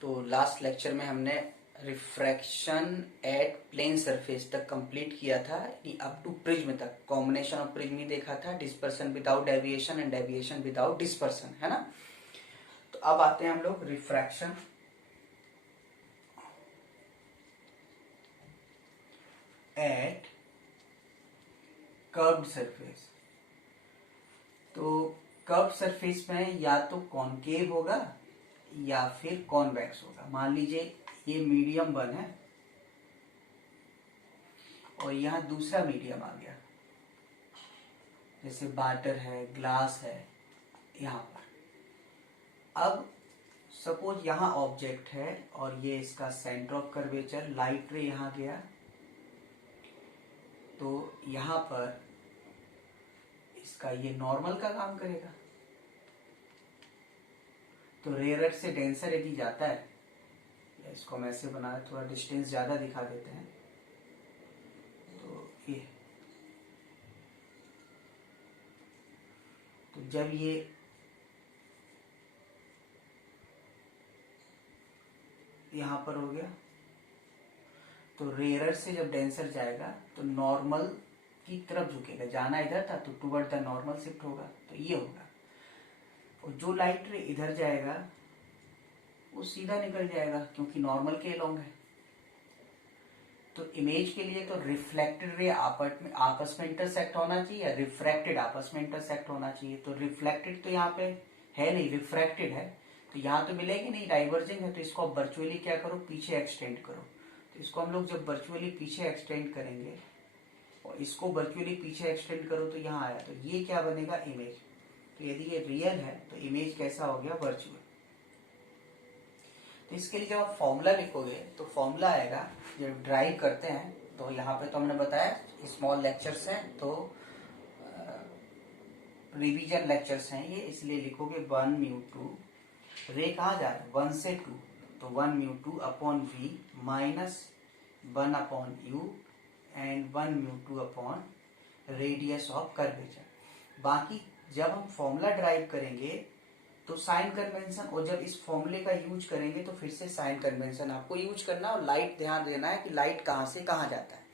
तो last lecture में हमने रिफ्रैक्शन एट प्लेन सरफेस तक कंप्लीट किया था, अप टू प्रिज्म तक। कॉम्बिनेशन ऑफ प्रिज्म ही देखा था, dispersion without deviation and deviation without dispersion, है ना। तो अब आते हैं हम लोग रिफ्रैक्शन एट कर्व्ड सरफेस। तो कर्व्ड सरफेस में या तो कॉनकेव होगा या फिर कॉन्वेक्स होगा। मान लीजिए ये मीडियम 1 है और यहां दूसरा मीडियम आ गया, जैसे वाटर है, ग्लास है यहां पर। अब सपोज यहां ऑब्जेक्ट है और ये इसका सेंटर ऑफ कर्वेचर, लाइट रे यहां गया, तो यहां पर इसका ये नॉर्मल का काम करेगा। तो रेयर से डेंसर यदि जाता है, या इसको हम ऐसे बना रहे, थोड़ा डिस्टेंस ज्यादा दिखा देते हैं, तो ये, तो जब ये यहां पर हो गया, तो रेयर से जब डेंसर जाएगा तो नॉर्मल की तरफ झुकेगा। जाना इधर था तो टुवर्ड द नॉर्मल शिफ्ट होगा, तो ये होगा। और जो लाइट रे इधर जाएगा वो सीधा निकल जाएगा, क्योंकि नॉर्मल के अलोंग है। तो इमेज के लिए तो रिफ्लेक्टेड रे आपस में इंटरसेक्ट होना चाहिए या रिफ्रैक्टेड आपस में इंटरसेक्ट होना चाहिए। तो रिफ्लेक्टेड तो यहाँ पे है नहीं, रिफ्रैक्टेड है, तो यहाँ तो मिलेगी नहीं, डाइवर्जिंग है। तो इसको आप वर्चुअली क्या करो, पीछे एक्सटेंड करो। तो इसको हम लोग जब वर्चुअली पीछे एक्सटेंड करेंगे और इसको वर्चुअली पीछे एक्सटेंड करो तो यहाँ आया, तो ये क्या बनेगा, इमेज। तो यदि ये रियल है तो इमेज कैसा हो गया, वर्चुअल। तो इसके लिए जब आप फॉर्मूला लिखोगे तो फॉर्मूला आएगा, जब ड्राइव करते हैं तो यहाँ पे तो हमने बताया स्मॉल लेक्चर्स हैं, तो रिवीजन लेक्चर्स हैं ये, इसलिए लिखोगे 1 म्यू 2, रे कहाँ जा रहा है 1 से 2, तो 1 mu 2 upon v minus 1 upon u and 1 mu 2 upon radius of curvature. बाकी जब हम फॉर्मूला ड्राइव करेंगे तो साइन कन्वेंशन, और जब इस फॉर्मूले का यूज करेंगे तो फिर से साइन कन्वेंशन आपको यूज करना, और लाइट ध्यान देना है कि लाइट कहां से कहां जाता है।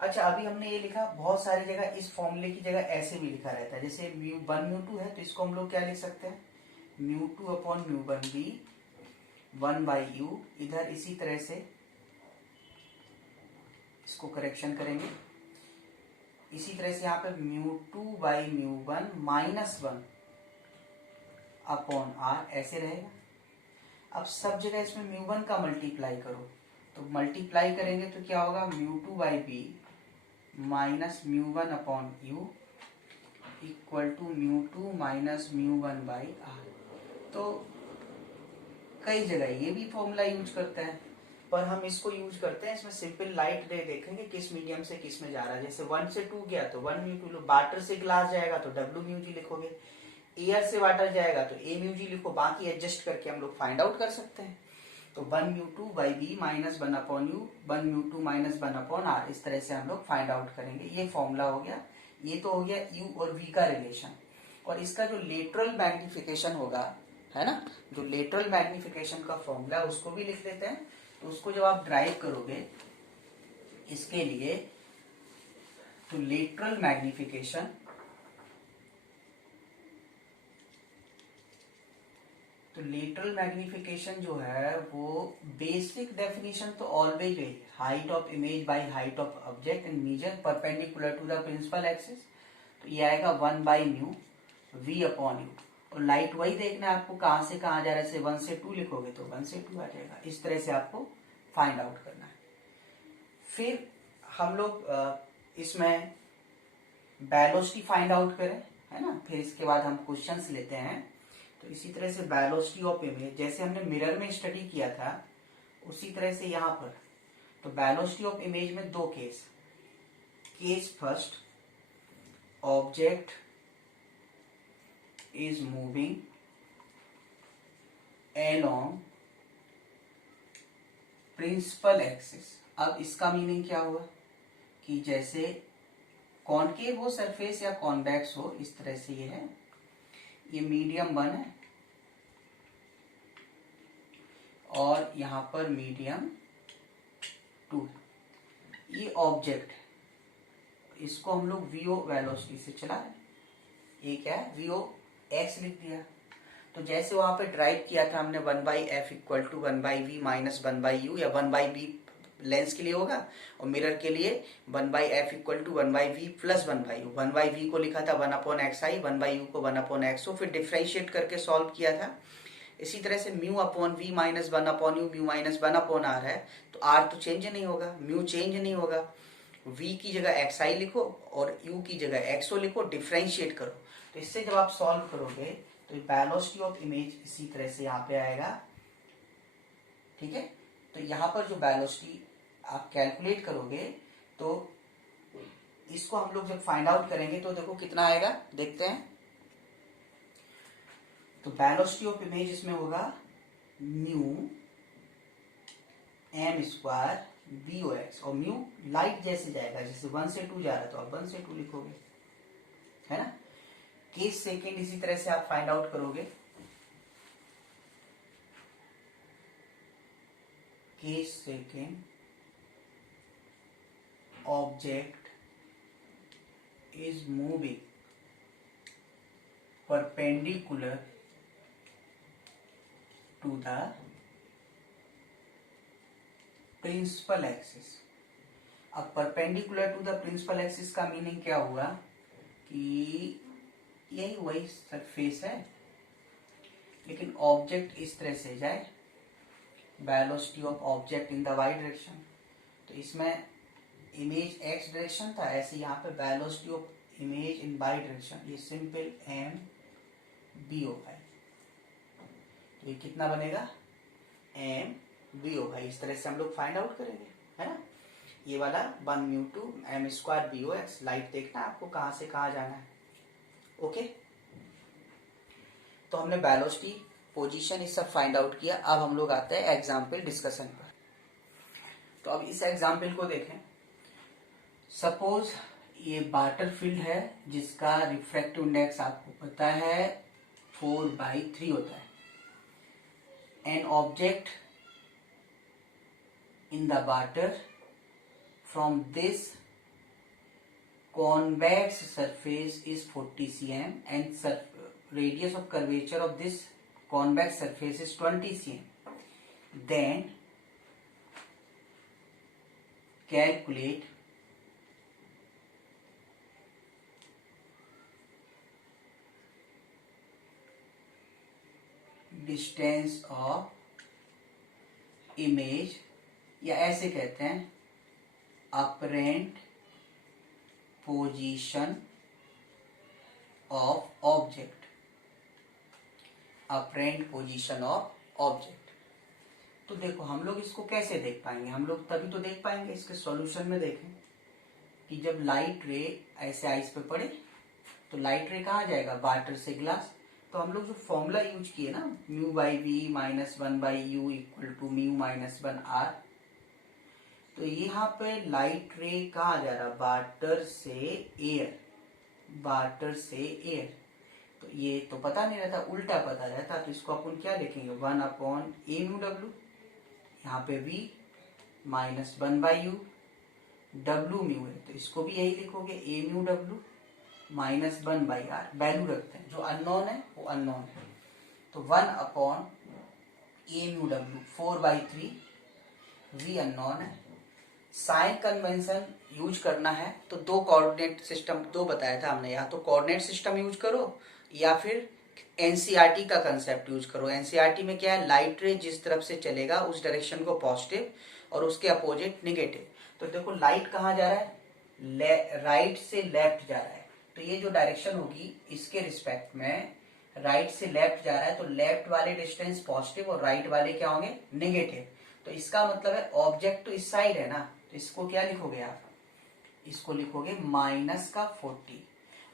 अच्छा, अभी हमने ये लिखा, बहुत सारी जगह इस फॉर्मूले की जगह ऐसे भी लिखा रहता है, जैसे म्यू 1 म्यू 2 है तो इसको हम लोग क्या लिख सकते हैं, mu 2 upon mu 1 v 1 by u. इधर इसी तरह से इसको करेक्शन करेंगे, इसी तरह से यहाँ पे mu 2 by mu 1 minus 1 upon r, ऐसे रहेगा। अब सब जगह इसमें म्यू 1 का मल्टीप्लाई करो, तो मल्टीप्लाई करेंगे तो क्या होगा, mu 2 by v minus mu 1 upon u equal to mu 2 minus mu 1 by r. तो कई जगह ये भी फॉर्मूला यूज करते हैं, पर हम इसको यूज करते हैं, इसमें सिंपल लाइट रे देखेंगे किस मीडियम से किस में जा रहा है। जैसे 1 से 2 गया तो 1 म्यू 2 लो, वाटर से ग्लास जाएगा तो W म्यू जी लिखोगे, एयर से वाटर जाएगा तो A म्यू जी लिखो, बाकी एडजस्ट करके हम लोग फाइंड आउट कर सकते हैं। तो 1 mu 2 by v minus 1 upon u, 1 mu 2 minus 1 upon r, इस तरह से हम लोग फाइंड आउट करेंगे। ये फॉर्मूला हो गया। ये तो हो गया U और V का रिलेशन। और इसका जो लेटरल मैग्निफिकेशन होगा, है ना, जो लेटरल मैग्निफिकेशन का फॉर्मूला उसको भी लिख लेते हैं। तो उसको जब आप ड्राइव करोगे इसके लिए, तो लेटरल मैग्निफिकेशन, तो लेटरल मैग्निफिकेशन जो है वो बेसिक डेफिनेशन तो ऑलवेज है, height of image by height of object and measure perpendicular to the principal axis. तो ये आएगा 1 by mu v upon u. और लाइट वही देखना है आपको, कहां से कहां जा रहा है, जैसे 1 से 2 लिखोगे तो 1 से 2 आ जाएगा। इस तरह से आपको फाइंड आउट करना है। फिर हम लोग इसमें वेलोसिटी फाइंड आउट करें, है ना। फिर इसके बाद हम क्वेश्चंस लेते हैं। तो इसी तरह से वेलोसिटी ऑफ इमेज, जैसे हमने मिरर में स्टडी किया था उसी तरह से यहां पर। तो वेलोसिटी ऑफ इमेज में दो case, case first, object is moving along principal axis. अब इसका मीनिंग क्या हुआ कि जैसे कॉनकेव हो सरफेस या कॉन्वेक्स हो, इस तरह से ये है, ये मीडियम 1 है और यहाँ पर मीडियम 2। ये ऑब्जेक्ट, इसको हम लोग वीओ वेलोसिटी से चला रहे, ये क्या है, वीओ एक्स लिख दिया। तो जैसे वहां पे ड्राइव किया था हमने 1/f equal to 1/v minus 1/u, या 1/v लेंस के लिए होगा और मिरर के लिए 1/f equal to 1/v plus 1/u। 1/v को लिखा था 1/xi, 1/u को 1/xo, फिर डिफ्रेंशिएट करके सॉल्व किया था। इसी तरह से mu upon v minus 1/u, mu minus 1/r है, तो r तो चेंज नहीं होगा, म्यू चेंज नहीं होगा। v की जगह xi लिखो और u की जगह xo लिखो, डिफ्रेंशिएट करो। तो इससे जब आप सॉल्व करोगे तो वेलोसिटी ऑफ इमेज इसी तरह से यहाँ पे आएगा, ठीक है। तो यहाँ पर जो वेलोसिटी आप कैलकुलेट करोगे तो इसको हम लोग जब फाइंड आउट करेंगे तो देखो कितना आएगा, देखते हैं। तो वेलोसिटी ऑफ इमेज इसमें होगा mu m square v o x, और म्यू लाइट जैसे जाएगा, जैसे 1 से 2 जा रहा है तो आप 1 से 2 लिखोगे, है ना। केस सेकेंड इसी तरह से आप फाइंड आउट करोगे। Case second, object is moving perpendicular to the principal axis. अब perpendicular to the principal axis का मीनिंग क्या हुआ कि यही वही सरफेस है, लेकिन ऑब्जेक्ट इस तरह से जाए, velocity of object in the Y direction. तो इसमें इमेज एक्स डायरेक्शन था, ऐसे यहाँ पे velocity of image in Y direction, ये simple M B O Y. तो ये कितना बनेगा, एम बी ओ वाई। इस तरह से हम लोग फाइंड आउट करेंगे, है ना। ये वाला 1 mu 2 m square v o x, light देखना आपको कहाँ से कहाँ जाना है, ओके। तो हमने वेलोसिटी, पोजीशन, ये सब फाइंड आउट किया। अब हम लोग आते हैं एग्जाम्पल डिस्कशन पर। तो अब इस एग्जाम्पल को देखें। सपोज ये बाटर फील्ड है जिसका रिफ्रैक्टिव इंडेक्स आपको पता है 4/3 होता है। An object in the water from this convex surface is 40 cm and radius of curvature of this convex surface is 20 cm. Then calculate distance of image, या ऐसे कहते हैं apparent position of object, apparent position of object. तो देखो हम लोग इसको कैसे देख पाएंगे, हम लोग तभी तो देख पाएंगे, इसके सॉल्यूशन में देखें कि जब लाइट रे ऐसे आइस पे पड़े तो लाइट रे कहाँ जाएगा, वाटर से ग्लास। तो हम लोग जो फॉर्मूला यूज किए ना, mu by v minus 1/u equal to mu minus 1r, तो यहाँ पे लाइट रे कहाँ जा रहा, वाटर से एयर, वाटर से एयर। तो ये तो पता नहीं रहता, उल्टा पता रहता, तो इसको अपन क्या लिखेंगे, 1/a म्यू w, यहाँ पे v minus 1/u, w mu है तो इसको भी यही लिखोगे a mu w minus 1/r। Value रखते हैं, जो अननोन है वो अननोन है, तो 1/a mu w 4/3, v unknown है। साइन कन्वेंशन यूज करना है तो दो कोऑर्डिनेट सिस्टम, दो बताया था हमने, या तो कोऑर्डिनेट सिस्टम यूज करो या फिर एनसीईआरटी का कंसेप्ट यूज करो। एनसीईआरटी में क्या है, लाइट रे जिस तरफ से चलेगा उस डायरेक्शन को पॉजिटिव और उसके अपोजिट निगेटिव। तो देखो लाइट कहाँ जा रहा है, राइट से लेफ्ट जा रहा है, तो ये जो डायरेक्शन होगी इसके रिस्पेक्ट में राइट से लेफ्ट जा रहा है, तो लेफ्ट वाले डिस्टेंस पॉजिटिव और राइट वाले क्या होंगे, नेगेटिव। तो इसका मतलब है ऑब्जेक्ट तो इस साइड है ना, तो इसको क्या लिखोगे आप, इसको लिखोगे माइनस का 40।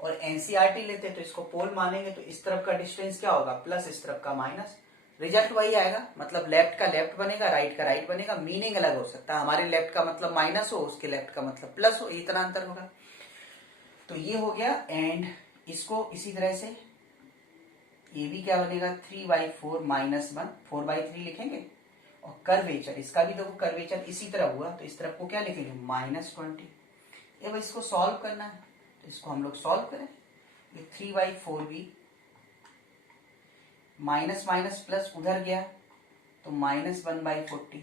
और एनसीईआरटी लेते तो इसको पोल मानेंगे, तो इस तरफ का डिस्टेंस क्या होगा, प्लस, इस तरफ का माइनस, रिजल्ट वही आएगा। मतलब लेफ्ट का लेफ्ट बनेगा, राइट का राइट बनेगा, मीनिंग अलग हो सकता है, हमारे लेफ्ट का मतलब माइनस हो, उसके लेफ्ट का मतलब प्लस हो, इतना अंतर होगा। तो ये हो गया, एंड इसको इसी तरह से ये भी क्या बनेगा, 3/4 माइनस 1, 4/3 लिखेंगे, और कर्वेचर, इसका भी देखो कर्वेचर इसी तरह हुआ, तो इस तरफ को क्या लिखेंगे -20। अब इसको सॉल्व करना है, तो इसको हम लोग सॉल्व करें। ये 3/4b माइनस माइनस प्लस उधर गया तो -1/40।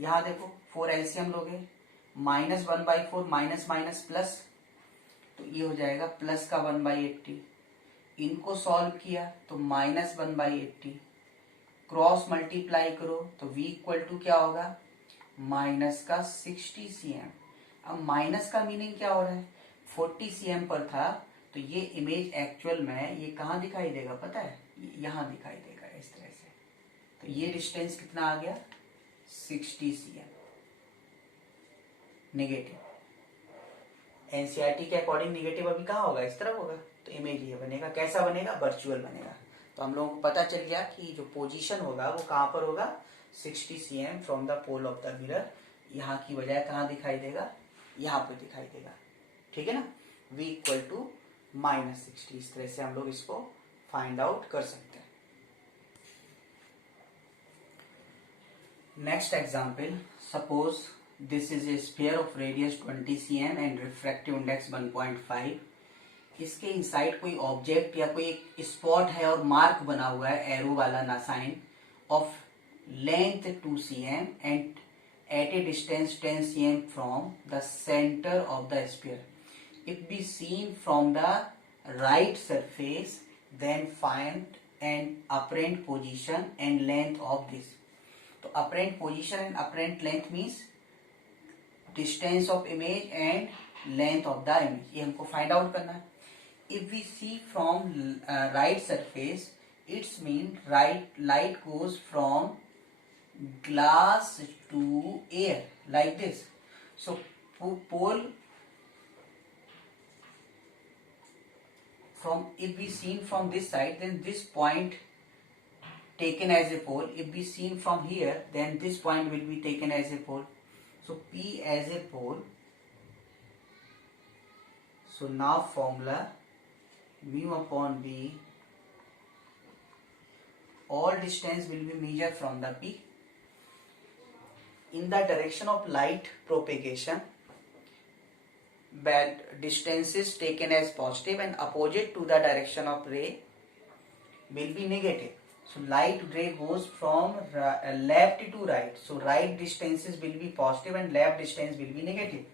यहाँ देखो 4 एलसीएम लोगे, -1/4 माइनस माइनस प्लस, तो ये हो जाएगा प्लस का 1/80। इनको सॉल्व किया तो -1/80, क्रॉस मल्टीप्लाई करो तो v इक्वल टू क्या होगा माइनस का 60 cm। अब माइनस का मीनिंग क्या हो रहा है, 40 cm पर था, तो ये इमेज एक्चुअल में ये कहाँ दिखाई देगा पता है, यहाँ दिखाई देगा इस तरह से। तो ये डिस्टेंस कितना आ गया 60 cm नेगेटिव। एनसीईआरटी के अकॉर्डिंग नेगेटिव अभी कहाँ होगा, इस तरफ होगा, तो इमेज ये बनेगा। कैसा बनेगा, वर्चुअल बनेगा। तो हम लोगों को पता चल गया कि जो पोजीशन होगा वो कहाँ पर होगा 60 cm from the pole of the mirror. यहाँ की बजाय कहाँ दिखाई देगा, यहाँ पे दिखाई देगा। ठीक है ना, v इक्वल टू -60। इस तरह से हम लोग इसको फाइंड आउट कर सकते हैं। Next example, suppose this is a sphere of radius 20 cm and refractive index 1.5। इसके इनसाइड कोई ऑब्जेक्ट या कोई एक स्पॉट है और मार्क बना हुआ है एरो वाला ना size of length 2 cm and at a distance 10 cm from the center of the sphere. If be seen from the right surface, then find an apparent position and length of this. तो apparent position and apparent length means distance of image and length of the image. ये हमको find out करना है। If we see from right surface, it's mean light goes from glass to air like this. So pole from, if we seen from this side, then this point taken as a pole. If we seen from here, then this point will be taken as a pole. So P as a pole. So now formula mu upon V, all distance will be measured from the P. In the direction of light propagation, bad distance is taken as positive and opposite to the direction of ray will be negative. So light ray goes from left to right. So right distances will be positive and left distance will be negative.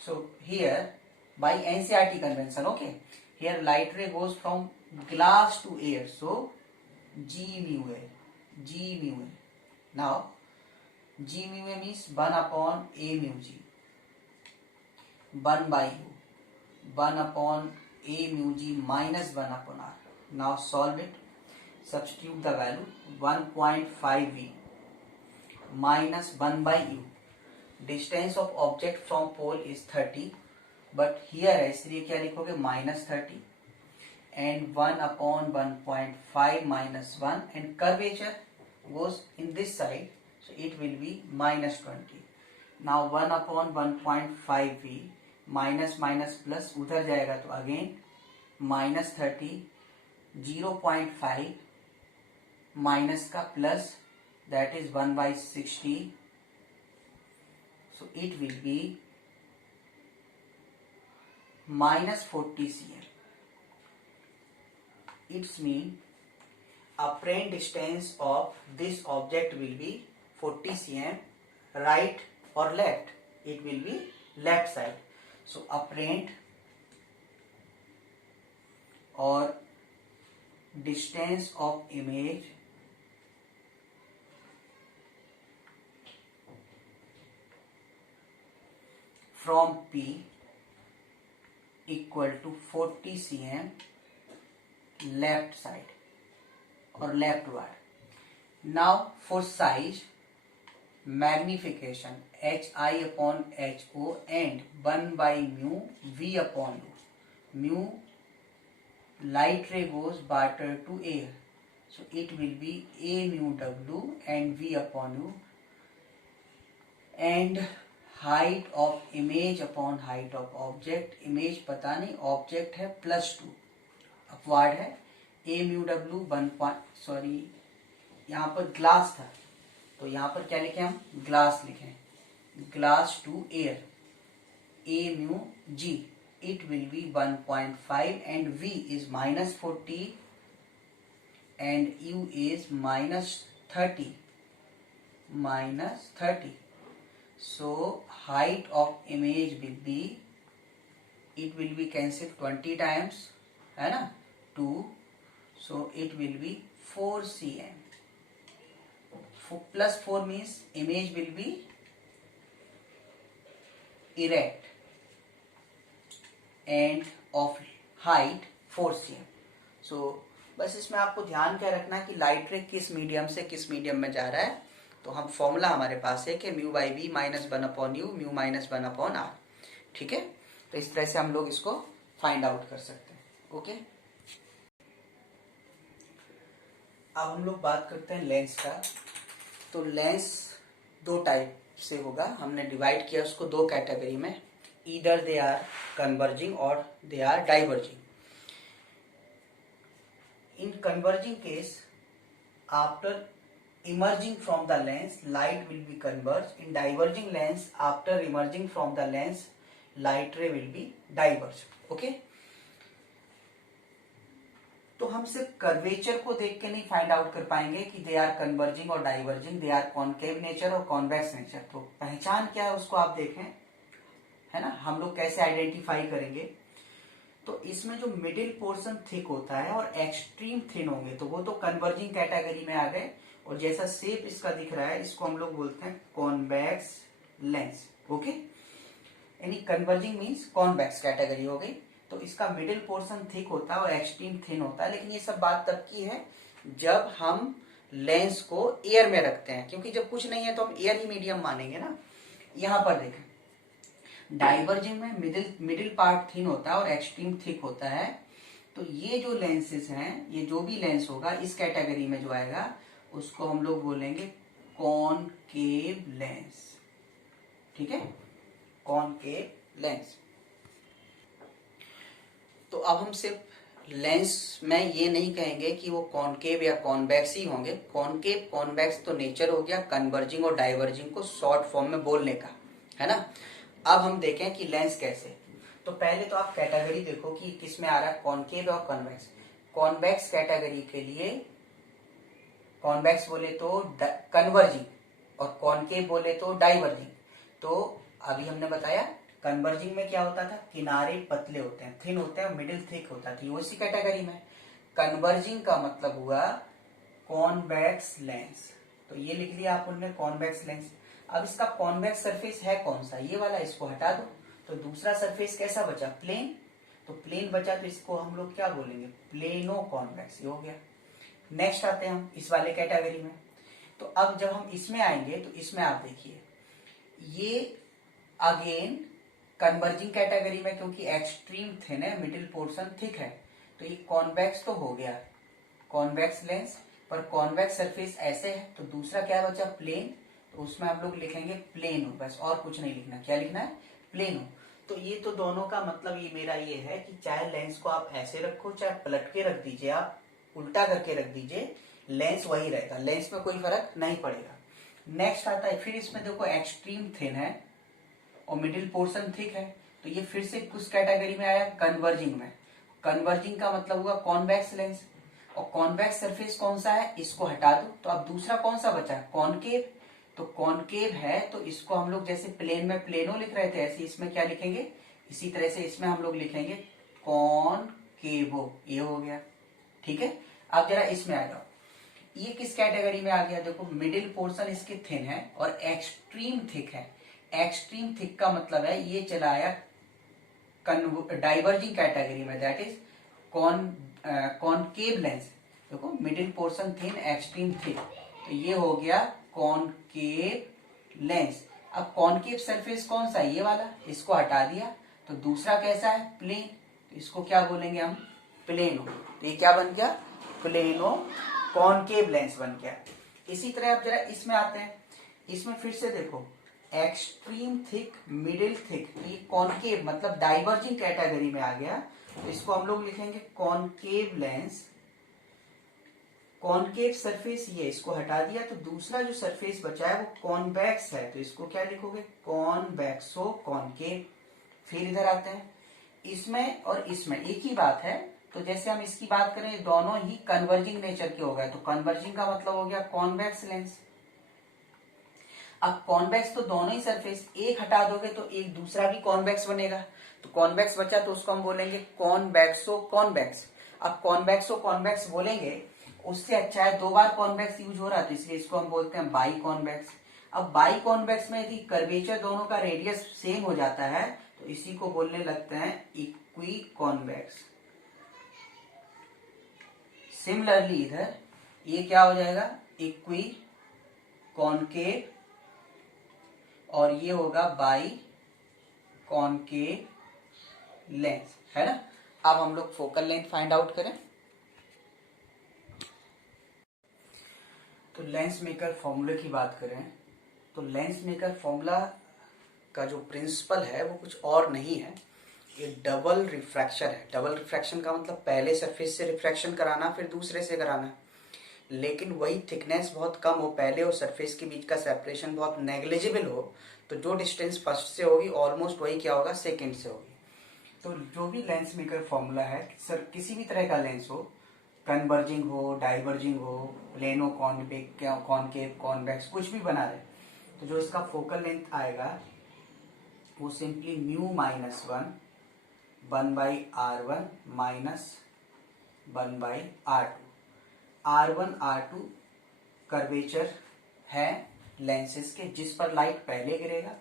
So here by NCERT convention, okay, here light ray goes from glass to air. So G mu A, G mu A. Now G mu A means 1 upon A mu G, 1 by U, 1 upon A mu G minus 1 upon R. Now solve it. Substitute the value 1.5 V minus 1 by U. Distance of object from pole is 30, but here है इसलिए क्या लिखोगे -30 and 1 upon 1.5 minus 1 and curvature goes in this side. So it will be -20. Now 1 upon 1.5 V minus minus plus उधर जाएगा तो again -30, 0.5 minus का plus, that is 1/60. So it will be -40 cm. It's mean apparent distance of this object will be 40 cm, right or left? It will be left side. So apparent or distance of image from P equal to 40 cm left side or leftward. Now for size, magnification HI upon HO and 1 by mu V upon U. Mu light ray goes barter to air, so it will be A mu W and V upon U, and height of image upon height of object. Image पता नहीं, object है +2, upward है A mu W 1 point, sorry यहाँ पर glass था तो यहाँ पर क्या लिखें हम, ग्लास लिखें, glass to air, a mu g, it will be 1.5 and v is -40 and u is -30, so height of image will be, it will be cancelled 20 times, है ना, 2, so it will be 4 cm, plus 4 means image will be erect and of height 4 cm. so बस इसमें आपको ध्यान क्या रखना है कि लाइट रे किस मीडियम से किस मीडियम में जा रहा है। तो हम फॉर्मूला हमारे पास है कि mu by B -1/u mu -1/r, ठीक है। तो इस तरह से हम लोग इसको फाइंड आउट कर सकते हैं। ओके, अब हम लोग बात करते हैं लेंस का। तो लेंस दो टाइप से होगा, हमने डिवाइड किया उसको दो कैटेगरी में, either they are converging or they are diverging. In converging case, after emerging from the lens, light will be converged. In diverging lens, after emerging from the lens, light ray will be diverged. Okay? तो हम सिर्फ curvature को देख के नहीं find out कर पाएंगे कि दे आर कन्वर्जिंग और diverging, they are concave nature और कॉन्वेक्स नेचर। तो पहचान क्या है उसको आप देखें, है ना, हम लोग कैसे आइडेंटिफाई करेंगे। तो इसमें जो मिडिल पोर्शन थिक होता है और एक्सट्रीम थिन होंगे तो वो तो कन्वर्जिंग कैटेगरी में आ गए, और जैसा शेप इसका दिख रहा है इसको हम लोग बोलते हैं कॉन्वेक्स लेंस। ओके, यानी कन्वर्जिंग मींस कॉन्वेक्स कैटेगरी हो गई। तो इसका मिडिल पोर्शन थिक होता है और एक्सट्रीम थिन होता है, लेकिन ये सब बात तब की है जब हम लेंस को एयर में रखते हैं, क्योंकि जब कुछ नहीं है तो हम एयर ही मीडियम मानेंगे ना। यहां पर देखें, डाइवर्जिंग में मिडिल पार्ट थिन होता है और एक्सट्रीम थिक होता है। तो ये जो लेंसेज हैं, ये जो भी लेंस होगा इस कैटेगरी में जो आएगा उसको हम लोग बोलेंगे कॉनकेव लेंस, ठीक है, कॉनकेव लेंस। तो अब हम सिर्फ लेंस में ये नहीं कहेंगे कि वो कॉनकेव या कॉन्वेक्स ही होंगे। कॉनकेव कॉन्वेक्स तो नेचर हो गया कन्वर्जिंग और डाइवर्जिंग को शॉर्ट फॉर्म में बोलने का, है ना। अब हम देखें कि लेंस कैसे। तो पहले तो आप कैटेगरी देखो कि किस में आ रहा है, कॉनकेव और कॉन्वेक्स। कॉन्वेक्स कैटेगरी के लिए कॉन्वेक्स बोले तो कन्वर्जिंग और कॉनकेव बोले तो डाइवर्जिंग। तो अभी हमने बताया कन्वर्जिंग में क्या होता था, किनारे पतले होते हैं, थिन होते हैं, मिडिल थिक होता था, उसी कैटेगरी में। कन्वर्जिंग का मतलब हुआ कॉन्वेक्स लेंस। तो ये लिख लिया आप उनने कॉन्वेक्स लेंस। अब इसका कॉन्वेक्स सरफेस है कौन सा, ये वाला, इसको हटा दो तो दूसरा सरफेस कैसा बचा, प्लेन। तो प्लेन बचा तो इसको हम लोग क्या बोलेंगे, प्लेनो कॉन्वेक्स, ये हो गया। नेक्स्ट आते हैं हम इस वाले कैटेगरी में। तो अब जब हम इसमें आएंगे तो इसमें आप देखिए ये अगेन कन्वर्जिंग कैटेगरी में, क्योंकि एक्सट्रीम थिन है, मिडिल पोर्शन थिक है, तो ये कॉन्वेक्स तो हो गया, कॉन्वेक्स लेंस। पर कॉन्वेक्स सरफेस ऐसे है तो दूसरा क्या बचा, प्लेन। तो उसमें हम लोग लिखेंगे प्लेनो, बस और कुछ नहीं लिखना। क्या लिखना है, प्लेनो। तो ये तो दोनों का मतलब ये मेरा ये है कि चाहे लेंस को आप ऐसे रखो चाहे पलट के रख दीजिए, आप उल्टा करके रख दीजिए, लेंस वही रहेगा, लेंस में कोई फर्क नहीं पड़ेगा। नेक्स्ट आता है, फिर इसमें देखो एक्सट्रीम थिन है और मिडिल पोर्शन थिक है, तो ये फिर से कुछ कैटेगरी में आया, कन्वर्जिंग में। कन्वर्जिंग का मतलब हुआ कॉन्वेक्स लेंस, और कॉन्वेक्स सरफेस कौन सा है, इसको हटा दो तो अब दूसरा कौन सा बचा, कॉनकेव। तो कॉनकेव है तो इसको हम लोग जैसे प्लेन में प्लेनो लिख रहे थे ऐसे इसमें क्या लिखेंगे, इसी तरह से इसमें हम लोग लिखेंगे कॉनकेवो, ये हो गया, ठीक है। अब जरा इसमें आ जाओ, ये किस कैटेगरी में आ गया, देखो मिडिल पोर्शन इसके थिन है और एक्सट्रीम थिक है। एक्सट्रीम थिक का मतलब है ये चला आया डाइवर्जिंग कैटेगरी में, दैट इज कॉनकेव लेंस। देखो middle portion thin, extreme thick, तो ये हो गया कॉनकेव लेंस। अब कॉनकेव सरफेस कौन सा है, ये वाला, इसको हटा दिया तो दूसरा कैसा है, प्लेन। तो इसको क्या बोलेंगे हम, प्लेनो। तो ये क्या बन गया, प्लेनो कॉनकेव लेंस बन गया। इसी तरह अब जरा इसमें आते हैं, इसमें फिर से देखो एक्सट्रीम थिक, मिडिल थिक, ये कॉनकेव मतलब डाइवर्जिंग कैटेगरी में आ गया। तो इसको हम लोग लिखेंगे कॉनकेव लेंस, कॉनकेव सरफेस ये, इसको हटा दिया तो दूसरा जो सरफेस बचा है वो कॉन्वेक्स है, तो इसको क्या लिखोगे, कॉन्वेक्सो कॉनकेव। फिर इधर आते हैं, इसमें और इसमें एक ही बात है, तो जैसे हम इसकी बात करें दोनों ही कन्वर्जिंग नेचर के हो गए, तो कन्वर्जिंग का मतलब हो गया कॉन्वेक्स लेंस। अब कॉन्वेक्स तो दोनों ही सरफेस, एक हटा दोगे तो एक दूसरा भी कॉन्वेक्स बनेगा, तो कॉन्वेक्स बचा तो उसको हम बोलेंगे कॉन्वेक्सो कॉन्वेक्स। अब कॉन्वेक्सो कॉन्वेक्स बोलेंगे, उससे अच्छा है 2 बार कॉन्वेक्स यूज हो रहा है, तो इसलिए इसको हम बोलते हैं बाई कॉन्वेक्स। अब बाई कॉन्वेक्स में यदि कर्वेचर दोनों का रेडियस सेम हो जाता है तो इसी को बोलने लगते हैं इक्वी कॉन्वेक्स। सिमिलरली इधर ये क्या हो जाएगा, इक्वी कॉनकेव, और ये होगा बाई कॉनकेव लेंस, है ना। अब हम लोग फोकल लेंथ फाइंड आउट करें। तो लेंस मेकर फॉर्मूले की बात करें तो लेंस मेकर फॉर्मूला का जो प्रिंसिपल है वो कुछ और नहीं है, ये डबल रिफ्रैक्शन है। डबल रिफ्रैक्शन का मतलब पहले सरफेस से रिफ्रैक्शन कराना फिर दूसरे से कराना, लेकिन वही थिकनेस बहुत कम हो पहले और सरफेस के बीच का सेपरेशन बहुत नेग्लिजिबल हो, तो जो डिस्टेंस फर्स्ट से होगी ऑलमोस्ट वही क्या होगा, सेकंड से होगी। तो जो भी लेंस मेकर फॉर्मूला है, सर किसी भी तरह का लेंस हो, कन्वर्जिंग हो, डाइवर्जिंग हो, प्लेनो कॉनकेव कॉन्वेक्स, कुछ भी बना रहे, तो जो इसका फोकल लेंथ आएगा वो simply mu minus 1/r1 minus 1/r2। R1 R2 curvature है लेंसेज के, जिस पर लाइट पहले गिरेगा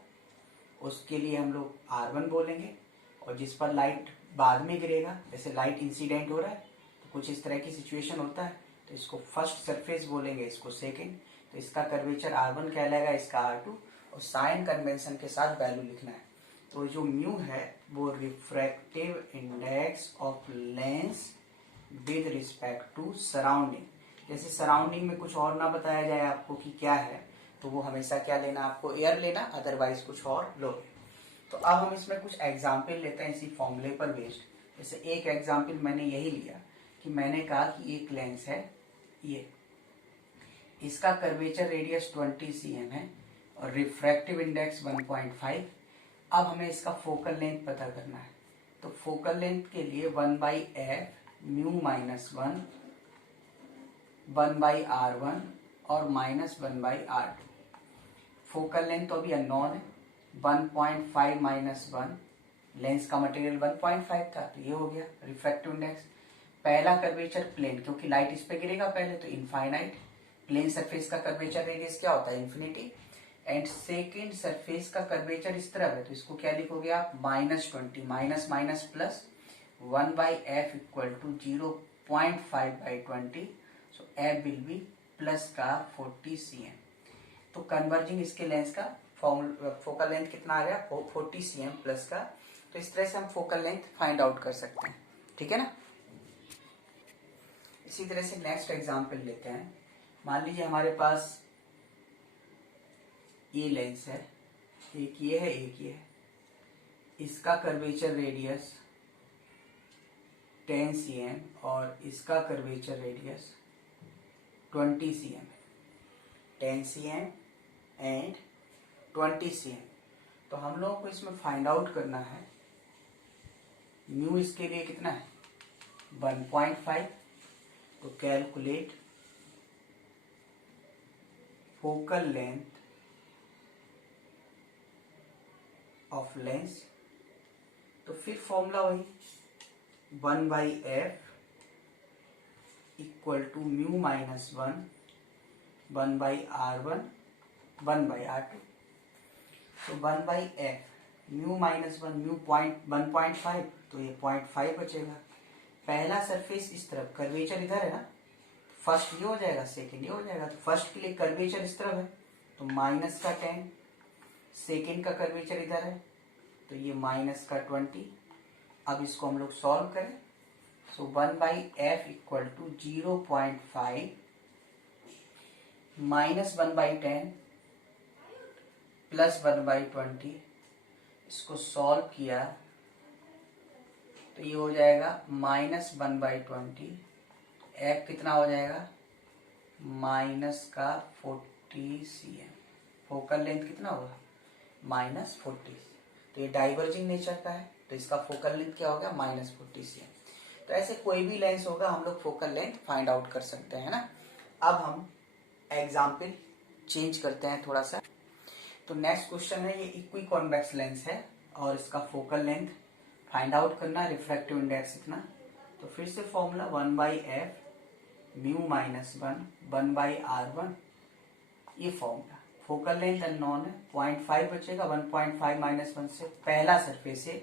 उसके लिए हम लोग R1 बोलेंगे, और जिस पर लाइट बाद में गिरेगा, जैसे लाइट इंसिडेंट हो रहा है तो कुछ इस तरह की सिचुएशन होता है, तो इसको फर्स्ट सरफेस बोलेंगे, इसको सेकंड, तो इसका कर्वेचर R1 कहलाएगा, इसका R2, और साइन कन्वेंशन के साथ वैल्यू लिखना है। तो जो म्यू है वो refractive index of lens with respect to surrounding. जैसे सराउंडिंग में कुछ और ना बताया जाए आपको कि क्या है, तो वो हमेशा क्या लेना, आपको एयर लेना, अदरवाइज कुछ और लोगे। तो अब हम इसमें कुछ एग्जाम्पल लेते हैं इसी फॉर्मूले पर बेस्ड। जैसे एक एग्जाम्पल मैंने यही लिया कि मैंने कहा कि एक लेंस है ये, इसका कर्वेचर रेडियस 20 cm है और रिफ्रैक्टिव इंडेक्स 1.5। अब हमें इसका फोकल लेंथ पता करना है, तो फोकल लेंथ के लिए 1/f म्यू माइनस 1/r1 और माइनस 1/r2। फोकल लेंथ तो अभी अननोन है, 1.5 माइनस 1, लेंस का मटेरियल 1.5 था तो ये हो गया रिफ्रैक्टिव इंडेक्स। पहला कर्वेचर प्लेन, क्योंकि लाइट इस पे गिरेगा पहले, तो इनफाइनाइट। प्लेन सरफेस का कर्वेचर रेडियस क्या होता है, इन्फिनिटी। एंड सेकेंड सरफेस का कर्वेचर इस तरफ है, तो इसको क्या लिखोगे आप, -20, minus minus plus 1/f equal to 0.5/20, so f will be plus का 40 cm। तो कन्वर्जिंग इसके लेंस का फोकल लेंथ कितना आ गया, 40 cm प्लस का। तो इस तरह से हम फोकल लेंथ फाइंड आउट कर सकते हैं, ठीक है ना। इसी तरह से नेक्स्ट एग्जांपल लेते हैं। मान लीजिए हमारे पास ये लेंस है, एक ये है एक ये है, इसका कर्वेचर रेडियस 10 cm और इसका curvature radius 20 cm, 10 cm and 20 cm। तो हम लोगों को इसमें फाइंड आउट करना है म्यू, इसके लिए कितना है 1.5। तो calculate focal length of lens, तो फिर फॉर्मूला वही 1/f equal to mu minus 1/r1 1/r2। तो 1/f म्यू माइनस 1, म्यू 1.5, तो ये 0.5 बचेगा। पहला सरफेस इस तरफ, कर्वेचर इधर है ना, फर्स्ट ये हो जाएगा, सेकंड ये हो जाएगा। तो फर्स्ट के लिए कर्वेचर इस तरफ है तो माइनस का 10, सेकंड का कर्वेचर इधर है तो ये माइनस का 20। अब इसको हम लोग सॉल्व करें, so 1/f equal to 0.5 minus 1/10 plus 1/20। इसको सॉल्व किया तो ये हो जाएगा -1/20। f कितना हो जाएगा माइनस का 40 cm, फोकल लेंथ कितना होगा -40। तो ये डाइवर्जिंग नेचर का है, तो इसका फोकल लेंथ क्या होगा -40 cm। तो ऐसे कोई भी लेंस होगा हम लोग फोकल लेंथ फाइंड आउट कर सकते हैं ना। अब हम एग्जाम्पल चेंज करते हैं थोड़ा सा। तो नेक्स्ट क्वेश्चन है, ये इक्वी कॉन्वेक्स लेंस है और इसका फोकल लेंथ फाइंड आउट करना, रिफ्रैक्टिव इंडेक्स इतना। तो फिर से formula 1/f mu minus 1/r1, ये फॉर्मूला। फोकल लेंथ अननोन है, 0.5 बचेगा, 1.5 -1 से पहला सरफेस है,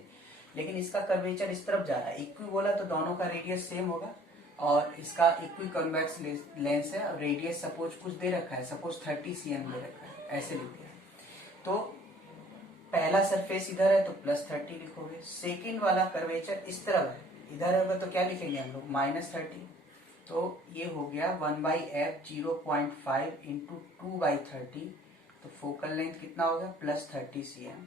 लेकिन इसका कर्वेचर इस तरफ जा रहा है। इक्वी बोला तो दोनों का रेडियस सेम होगा, और इसका इक्वी कॉन्वेक्स लेंस है और रेडियस सपोज कुछ दे रखा है, सपोज 30 cm दे रखा है, ऐसे लिख दिया। तो पहला सरफेस इधर है तो +30 लिखोगे, सेकेंड वाला कर्वेचर इस तरफ है, इधर होगा तो क्या लिखेंगे हम लोग -30। तो ये हो गया 1/f 0.5 इंटू 2/30, तो फोकल लेंथ कितना होगा +30 cm,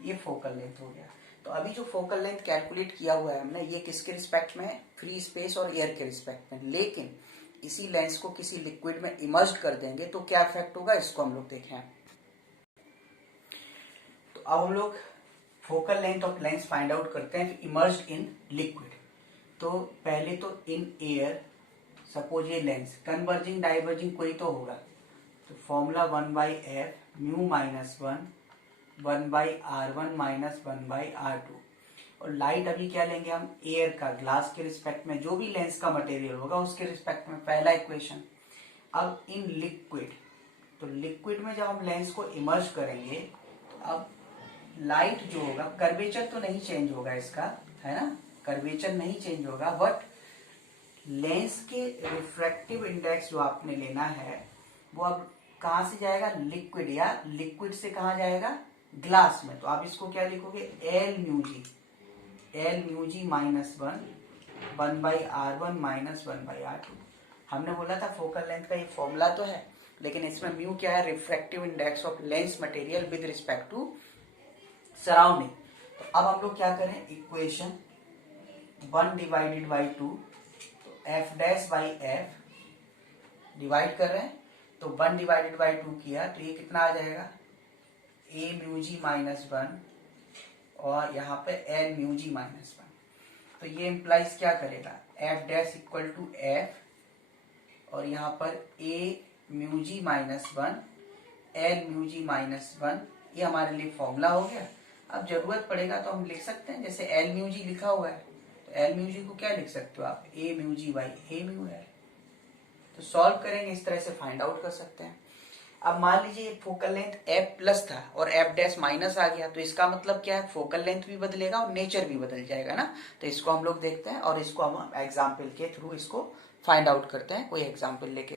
ये फोकल लेंथ हो गया। तो अभी जो फोकल लेंथ कैलकुलेट किया हुआ है हमने, ये किसके रिस्पेक्ट में है, फ्री स्पेस और एयर के रिस्पेक्ट में। लेकिन इसी लेंस को किसी लिक्विड में इमर्ज कर देंगे तो क्या इफेक्ट होगा, इसको हम लोग देखें। तो अब हम लोग focal length of lens find out करते हैं इमर्ज्ड इन लिक्विड। तो पहले तो इन एयर, सपोज ये लेंस कन्वर्जिंग डाइवर्जिंग कोई तो होगा, तो formula 1/f mu minus 1/r1 minus 1/r2। और लाइट अभी क्या लेंगे हम, एयर का, ग्लास के रिस्पेक्ट में जो भी लेंस का मटेरियल होगा उसके रिस्पेक्ट में, पहला इक्वेशन। अब इन लिक्विड, तो लिक्विड में जब हम लेंस को इमर्ज करेंगे तो अब लाइट जो होगा, कर्वेचर तो नहीं चेंज होगा इसका, है ना, कर्वेचर नहीं चेंज होगा, बट लेंस के रिफ्रैक्टिव इंडेक्स जो आपने लेना है वो अब कहां से जाएगा, लिक्विड, या लिक्विड से कहां जाएगा, ग्लास में। तो आप इसको क्या लिखोगे, एल म्यू जी -1/r1 माइनस 1/r2। हमने बोला था फोकल लेंथ का ये फॉर्मूला तो है, लेकिन इसमें म्यू क्या है, refractive index of lens material with respect to surrounding. तो अब हम लोग क्या करें, इक्वेशन 1/2, f'/f डिवाइड कर रहे हैं, तो 1/2 किया तो ये कितना आ जाएगा, a म्यू जी -1 और यहाँ पे l म्यू जी -1। तो ये इम्प्लाइज क्या करेगा, f' इक्वल टू f, और यहाँ पर a mu ji -1 l mu जी -1, ये हमारे लिए फॉर्मूला हो गया। अब जरूरत पड़ेगा तो हम लिख सकते हैं, जैसे l म्यू जी लिखा हुआ है तो l म्यू जी को क्या लिख सकते हो आप, a mu ji by a mu है। तो सॉल्व करेंगे, इस तरह से फाइंड आउट कर सकते हैं। अब मान लीजिए फोकल लेंथ f प्लस था और f' माइनस आ गया, तो इसका मतलब क्या है, फोकल लेंथ भी बदलेगा और नेचर भी बदल जाएगा ना। तो इसको हम लोग देखते हैं और इसको हम एग्जाम्पल के थ्रू इसको फाइंड आउट करते हैं, कोई एग्जाम्पल लेके।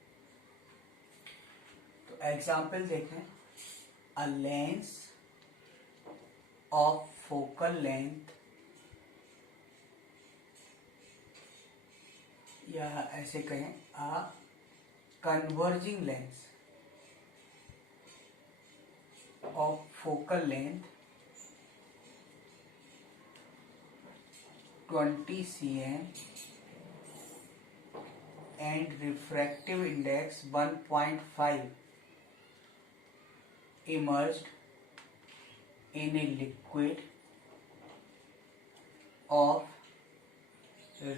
तो एग्जाम्पल देखें, a lens of focal length, या ऐसे कहें a converging lens of focal length 20 cm and refractive index 1.5 emerged in a liquid of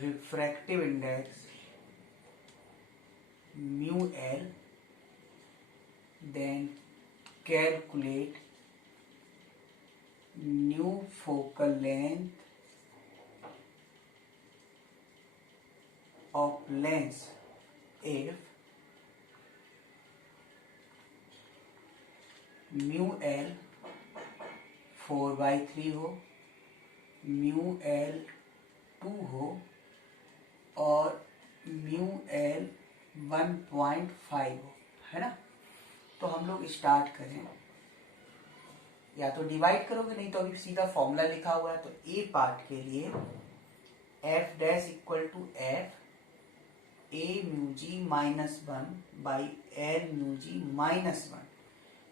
refractive index mu L, then calculate new focal length of lens if mu L 4/3 हो, mu L 2 हो और mu L 1.5 हो, है ना। तो हम लोग start करें, या तो डिवाइड करोगे, नहीं तो अभी सीधा फॉर्मूला लिखा हुआ है। तो ए पार्ट के लिए f' equal to f a mu ji -1 by l mu जी -1।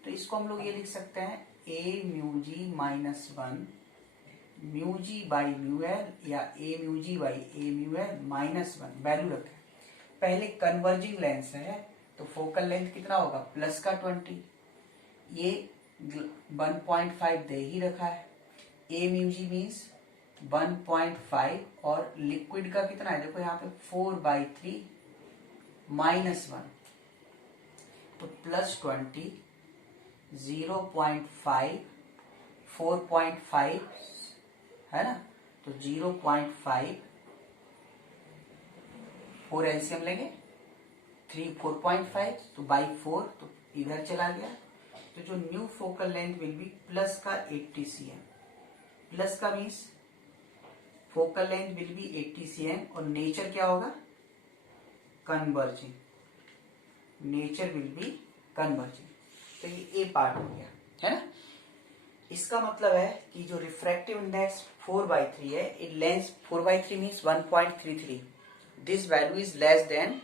तो इसको हम लोग ये लिख सकते हैं a mu ji -1 mu ji by mu l, या a mu ji by a mu l -1, value रखें। पहले कन्वर्जिंग लेंस है तो फोकल लेंथ कितना होगा, प्लस का 20, ये 1.5 दे ही रखा है, ए म्यू जी मीन्स 1.5 और लिक्विड का कितना है, देखो यहाँ पे 4/3 -1, तो +20 0.5 4.5 है ना, तो 0.5 4 एलसीएम लेंगे 3 4.5 तो बाई 4 तो इधर चला गया, तो जो new focal length will be plus का 80 cm, प्लस का means focal length will B 80 cm और नेचर क्या होगा, converging, nature will B converging. तो ये ए पार्ट हो गया है ना। इसका मतलब है कि जो रिफ्रैक्टिव इंडेक्स 4/3 है, it lens 4/3 means 1.33, this value is less than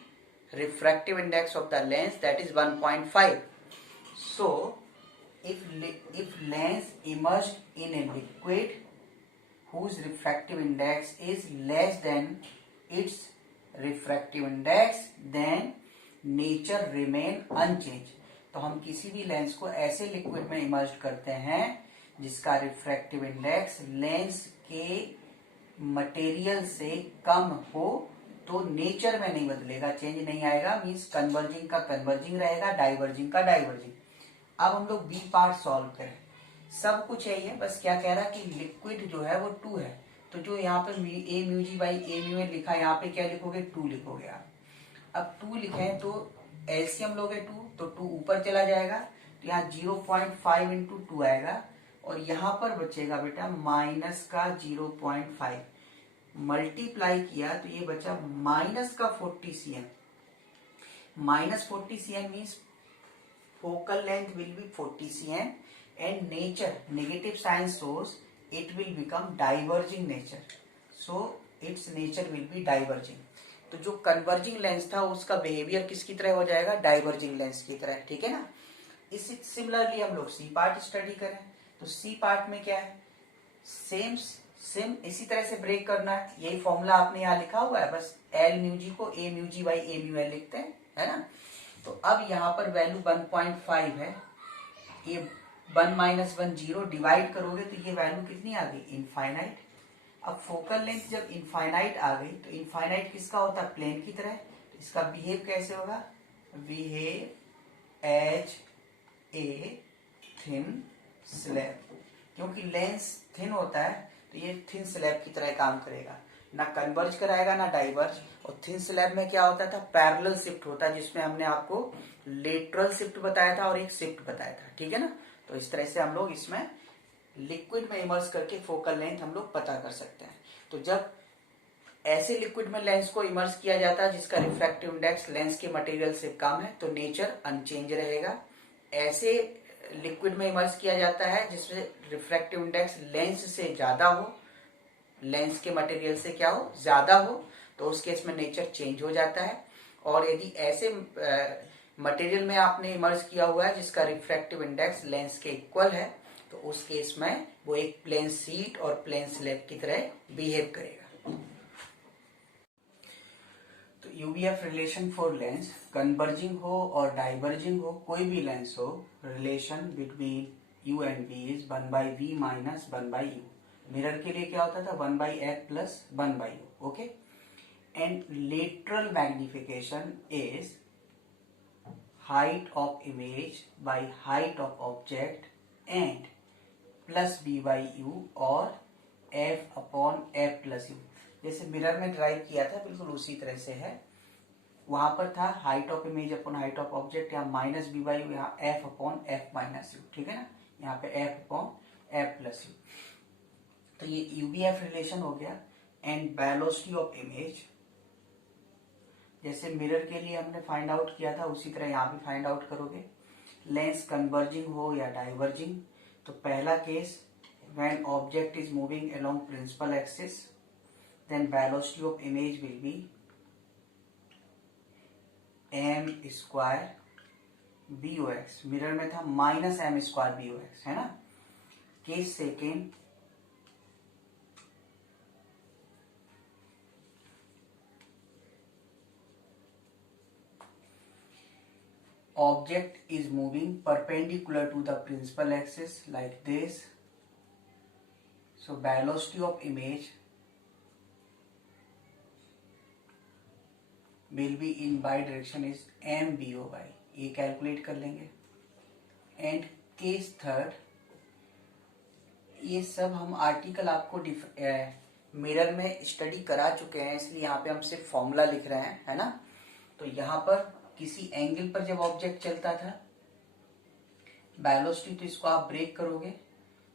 refractive index of the lens, that is 1.5. So if lens immersed in a liquid whose refractive index is less than its refractive index, then nature remain unchanged. तो हम किसी भी lens को ऐसे liquid में emerge करते हैं जिसका रिफ्रैक्टिव इंडेक्स लेंस के मटेरियल से कम हो, तो नेचर में नहीं बदलेगा, चेंज नहीं आएगा, मीन्स कन्वर्जिंग का कन्वर्जिंग रहेगा, डाइवर्जिंग का डाइवर्जिंग। अब हम लोग बी पार्ट सॉल्व करें, सब कुछ यही है, बस क्या कह रहा है कि लिक्विड जो है वो 2 है, तो जो यहाँ पे A mu ji by A mu लिखा है, यहाँ पे क्या लिखोगे, 2 लिखोगे आप। अब 2 लिखे तो एलसीएम लोगे 2 तो 2 ऊपर चला जाएगा, तो यहाँ 0.5 इंटू 2 आएगा और यहाँ पर बचेगा बेटा माइनस का 0.5, मल्टीप्लाई किया तो ये बचा माइनस का 40 cm, minus 40 cm means focal length will be 40 cm and nature negative sign shows it will become diverging nature, so it's nature will be diverging. तो जो कन्वर्जिंग लेंस था उसका बिहेवियर किसकी तरह हो जाएगा, डाइवर्जिंग लेंस की तरह, ठीक है ना। इसी सिमिलरली हम लोग सी पार्ट स्टडी करें, तो सी पार्ट में क्या है, सेम इसी तरह से ब्रेक करना है, यही फॉर्मूला आपने यहाँ लिखा हुआ है, बस एल म्यू जी को A mu ji by A mu L लिखते हैं, है ना। तो अब यहाँ पर वैल्यू 1.5 है, ये 1 - 1 0 डिवाइड करोगे तो ये वैल्यू कितनी आ गई, इनफाइनाइट। अब फोकल लेंथ जब इनफाइनाइट आ गई तो इनफाइनाइट किसका होता है, प्लेन की तरह, इसका बिहेव कैसे होगा, behave as a thin slab, क्योंकि लेंस थिन होता है तो ये थिन स्लैब की तरह काम करेगा, ना कन्वर्ज कराएगा ना डाइवर्ज। और थिन स्लैब में क्या होता था, पैरेलल शिफ्ट होता है, जिसमें हमने आपको लेटरल शिफ्ट बताया था और एक शिफ्ट बताया था, ठीक है ना। तो इस तरह से हम लोग इसमें लिक्विड में इमर्स करके फोकल लेंथ हम लोग पता कर सकते हैं। तो जब ऐसे लिक्विड में लेंस को इमर्स किया जाता है जिसका रिफ्रैक्टिव इंडेक्स लेंस के मटेरियल से कम है, तो नेचर अनचेंज रहेगा। ऐसे लिक्विड में इमर्स किया जाता है जिसमें रिफ्रैक्टिव इंडेक्स लेंस से ज्यादा हो, लेंस के मटेरियल से क्या हो, ज्यादा हो, तो उस केस में नेचर चेंज हो जाता है। और यदि ऐसे मटेरियल में आपने इमर्स किया हुआ है जिसका रिफ्रैक्टिव इंडेक्स लेंस के इक्वल है, तो उस केस में वो एक प्लेन शीट और प्लेन स्लैब की तरह बिहेव करेगा। तो UVF relation for lens, converging हो और डाइवर्जिंग हो, कोई भी लेंस हो, relation between u and v is 1/v minus 1/u। Mirror के लिए क्या होता था, 1/f plus 1/u, okay. And lateral magnification is height of image by height of object and plus b by u और f upon f plus u। जैसे mirror में drive किया था बिल्कुल उसी तरह से है, वहां पर था height of image upon height of object, यहाँ माइनस बी बाई यू, यहाँ F upon F minus you, ठीक है ना, यहाँ पे F upon F plus you. तो ये यूबीएफ रिलेशन हो गया। एंड वेलोसिटी ऑफ इमेज, जैसे मिरर के लिए हमने फाइंड आउट किया था उसी तरह यहाँ भी फाइंड आउट करोगे। लेंस कन्वर्जिंग हो या डाइवर्जिंग, तो पहला case when object is moving along principal axis, then velocity of image will be m square v o x, mirror में था minus m square v o x, है ना। Case second, object is moving perpendicular to the principal axis like this. So velocity of image will be in y direction is mboy. ये calculate कर लेंगे. And case third, ये सब हम article आपको mirror में स्टडी करा चुके हैं, इसलिए यहाँ पे हम सिर्फ फॉर्मूला लिख रहे हैं, है ना. तो यहाँ पर किसी एंगल पर जब ऑब्जेक्ट चलता था वेलोसिटी, तो इसको आप ब्रेक करोगे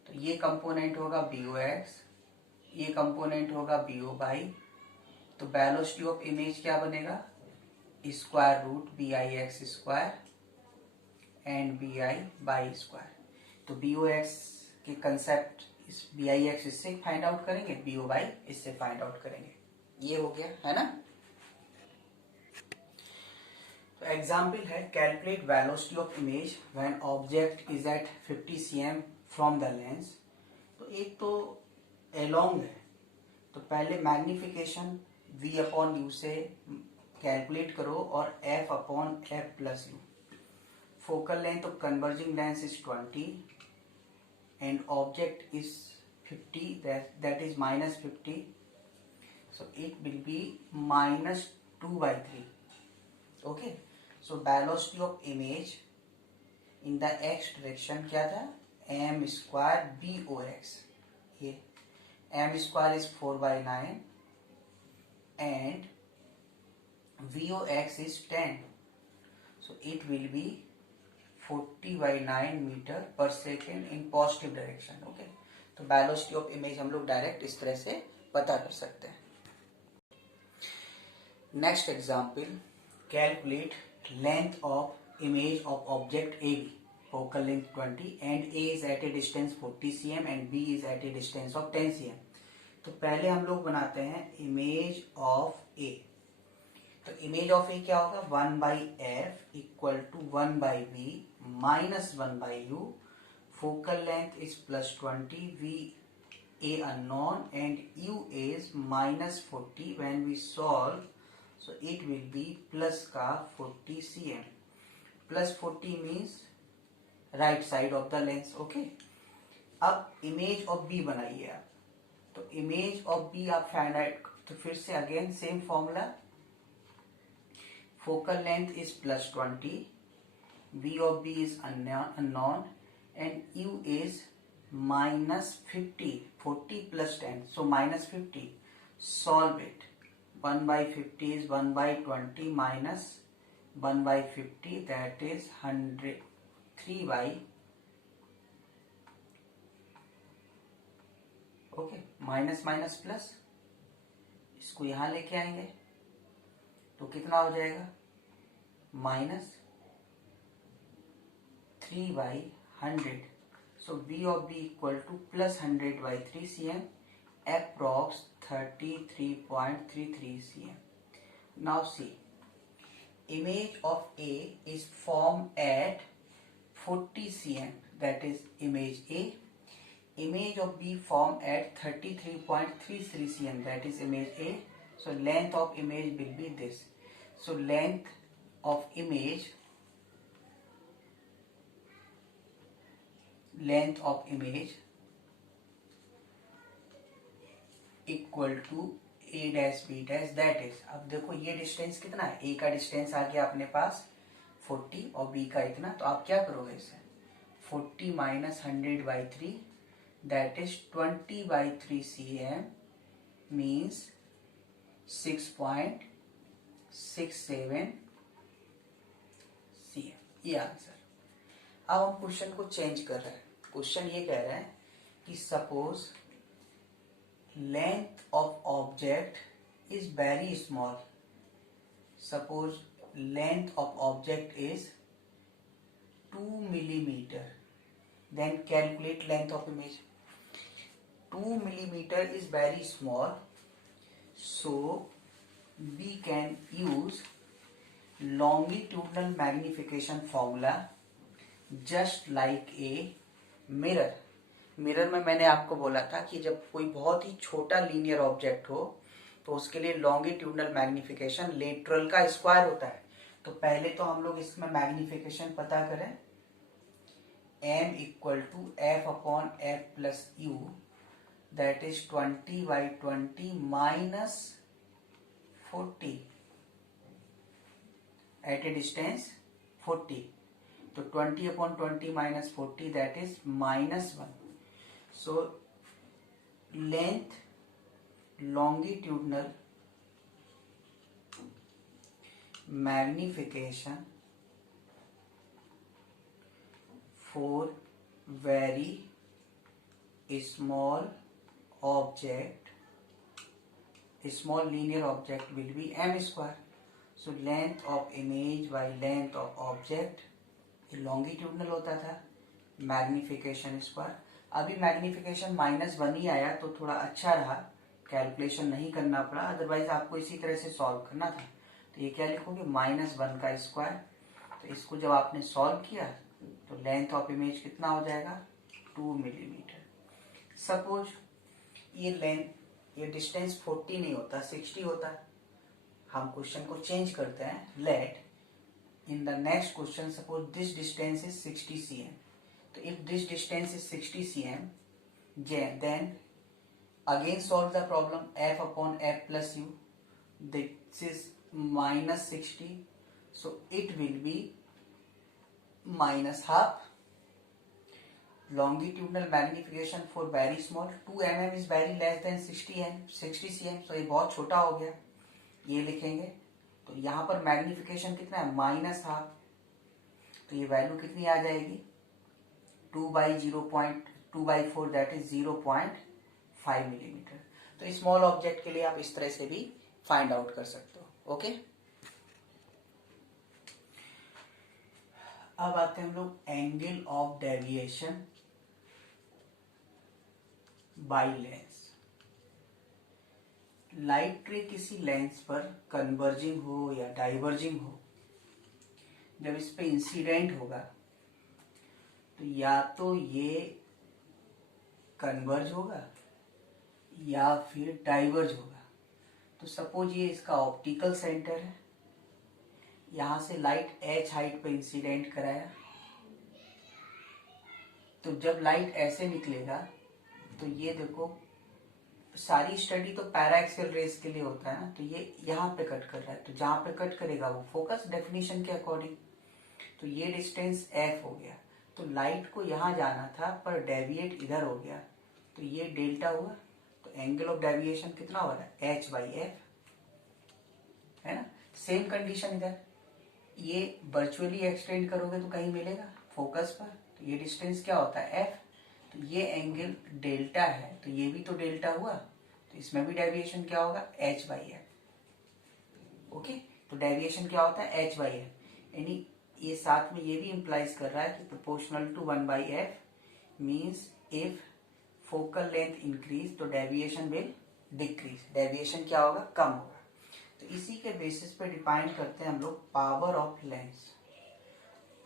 तो ये कंपोनेंट होगा BOX, ये कंपोनेंट होगा BOY. तो वेलोसिटी ऑफ इमेज क्या बनेगा, square root BIX square and BI by square. तो BOX के कंसेप्ट इस BIX इससे फाइंड आउट करेंगे, BOY इससे फाइंड आउट करेंगे. ये हो गया, है ना. तो एग्जाम्पल है, calculate velocity of image when object is at 50 cm from the lens. तो एक तो एलोंग है, तो पहले मैग्निफिकेशन V अपॉन U से कैलकुलेट करो और F upon F plus U. Focal length of converging lens is 20 and object is 50, that is minus 50, so it will be minus 2/3. Okay, so velocity of image in the x direction क्या था, m square BOX. ये m square is 4/9 and VOX is 10, so it will be 40/9 metre पर second in positive direction. Okay, तो velocity of image हम लोग direct इस तरह से पता कर सकते हैं. Next example, calculate length of image of object AB, focal length 20 and A is at a distance 40 cm and B is at a distance of 10 cm. तो पहले हम लोग बनाते हैं इमेज ऑफ A. तो इमेज ऑफ ए क्या होगा, 1/f equal to 1/v minus 1/u. Focal length is +20, v a unknown and u is -40. when we solve, so it will be plus का 40 cm. +40 means right side of the lens. okay, अब image of b बनाइए आप. तो image of b आप find out, तो फिर से again same formula, focal length is +20, V of B is unknown and U is -50, 40 plus 10, so -50. Solve it. 1/50 is 1/20 minus 1/50, that is 100. 3 okay, minus minus plus, इसको यहां लेके आएंगे तो कितना हो जाएगा, -3/100. so V of B equal to +100/3 cm, approx 33.33 cm. now see, image of A is formed at 40 cm, that is image A. image of B formed at 33.33 cm, that is image A. so length of image will be this. so length of image equal to A dash B dash, that is, अब देखो ये distance कितना है, A का distance आ गया अपने पास 40 और B का इतना. तो आप क्या करोगे इसे, 40 minus 100/3, that is 20/3 cm means 6.67 cm. ये आंसर. अब हम क्वेश्चन को चेंज कर रहे हैं. क्वेश्चन ये कह रहे हैं कि suppose length of object is very small. Suppose length of object is 2 millimeter. then calculate length of image. 2 millimeter is very small, so we can use longitudinal magnification formula just like a mirror. Mirror में मैंने आपको बोला था कि जब कोई बहुत ही छोटा लीनियर ऑब्जेक्ट हो तो उसके लिए लॉन्गिट्यूडनल मैग्निफिकेशन लेटरल का स्क्वायर होता है. तो पहले तो हम लोग इसमें मैग्निफिकेशन पता करें। m equal to F upon F plus u, that is 20/20 minus 40 at a distance 40। तो 20/20 minus 40 that is -1। So length longitudinal magnification for very small object, small linear object will be m square. So length of image by length of object, ये longitudinal होता था, magnification square. अभी magnification -1 ही आया तो थोड़ा अच्छा रहा, कैलकुलेशन नहीं करना पड़ा, अदरवाइज आपको इसी तरह से सॉल्व करना था। तो ये क्या लिखोगे, -1 का स्क्वायर। तो इसको जब आपने सॉल्व किया तो लेंथ ऑफ इमेज कितना हो जाएगा, 2 मिलीमीटर। सपोज ये लेंथ, ये डिस्टेंस 40 नहीं होता, 60 होता। हम क्वेश्चन को चेंज करते हैं। Let in the next question suppose this distance is 60 cm। तो if this distance is 60 cm, then again solve the problem, f upon f plus u, this is -60, so it will be -half. Longitudinal magnification for very small, 2 mm is very less than 60 cm, so ये बहुत छोटा हो गया, ये लिखेंगे। तो यहाँ पर मैग्निफिकेशन कितना है, -half। तो ये वैल्यू कितनी आ जाएगी, 2/0.2/4 दैट इज 0.5 मिलीमीटर। तो स्मॉल ऑब्जेक्ट के लिए आप इस तरह से भी फाइंड आउट कर सकते हो। ओके, अब आते हैं हम लोग angle of deviation by lens. Light रे किसी लेंस पर कन्वर्जिंग हो या डाइवर्जिंग हो, जब इस पे इंसिडेंट होगा तो या तो ये कन्वर्ज होगा या फिर डाइवर्ज होगा। तो सपोज ये इसका ऑप्टिकल सेंटर है, यहां से लाइट h हाइट पे इंसिडेंट कराया, तो जब लाइट ऐसे निकलेगा तो ये देखो, सारी स्टडी तो पैराएक्सियल रेस के लिए होता है ना, तो ये यहाँ पे कट कर रहा है, तो जहां पे कट करेगा वो फोकस डेफिनेशन के अकॉर्डिंग। तो ये डिस्टेंस f हो गया, तो लाइट को यहाँ जाना था पर डेविएट इधर हो गया, तो ये डेल्टा हुआ। तो एंगल ऑफ डेविएशन कितना हो रहा है, h/f, है ना। सेम कंडीशन इधर, ये वर्चुअली एक्सटेंड करोगे तो कहीं मिलेगा फोकस पर, तो ये डिस्टेंस क्या होता है, f। तो ये एंगल डेल्टा है, तो ये भी तो डेल्टा हुआ, तो इसमें भी डेविएशन क्या होगा, h/f। ओके, तो डेविएशन क्या होता है, h/f, यानी ये साथ में ये भी इंप्लाइज कर रहा है कि proportional to 1/f means if focal length increase तो डेविएशन विल डिक्रीज, डेविएशन क्या होगा, कम होगा। तो इसी के बेसिस पे डिफाइन करते हैं हम लोग power of lens.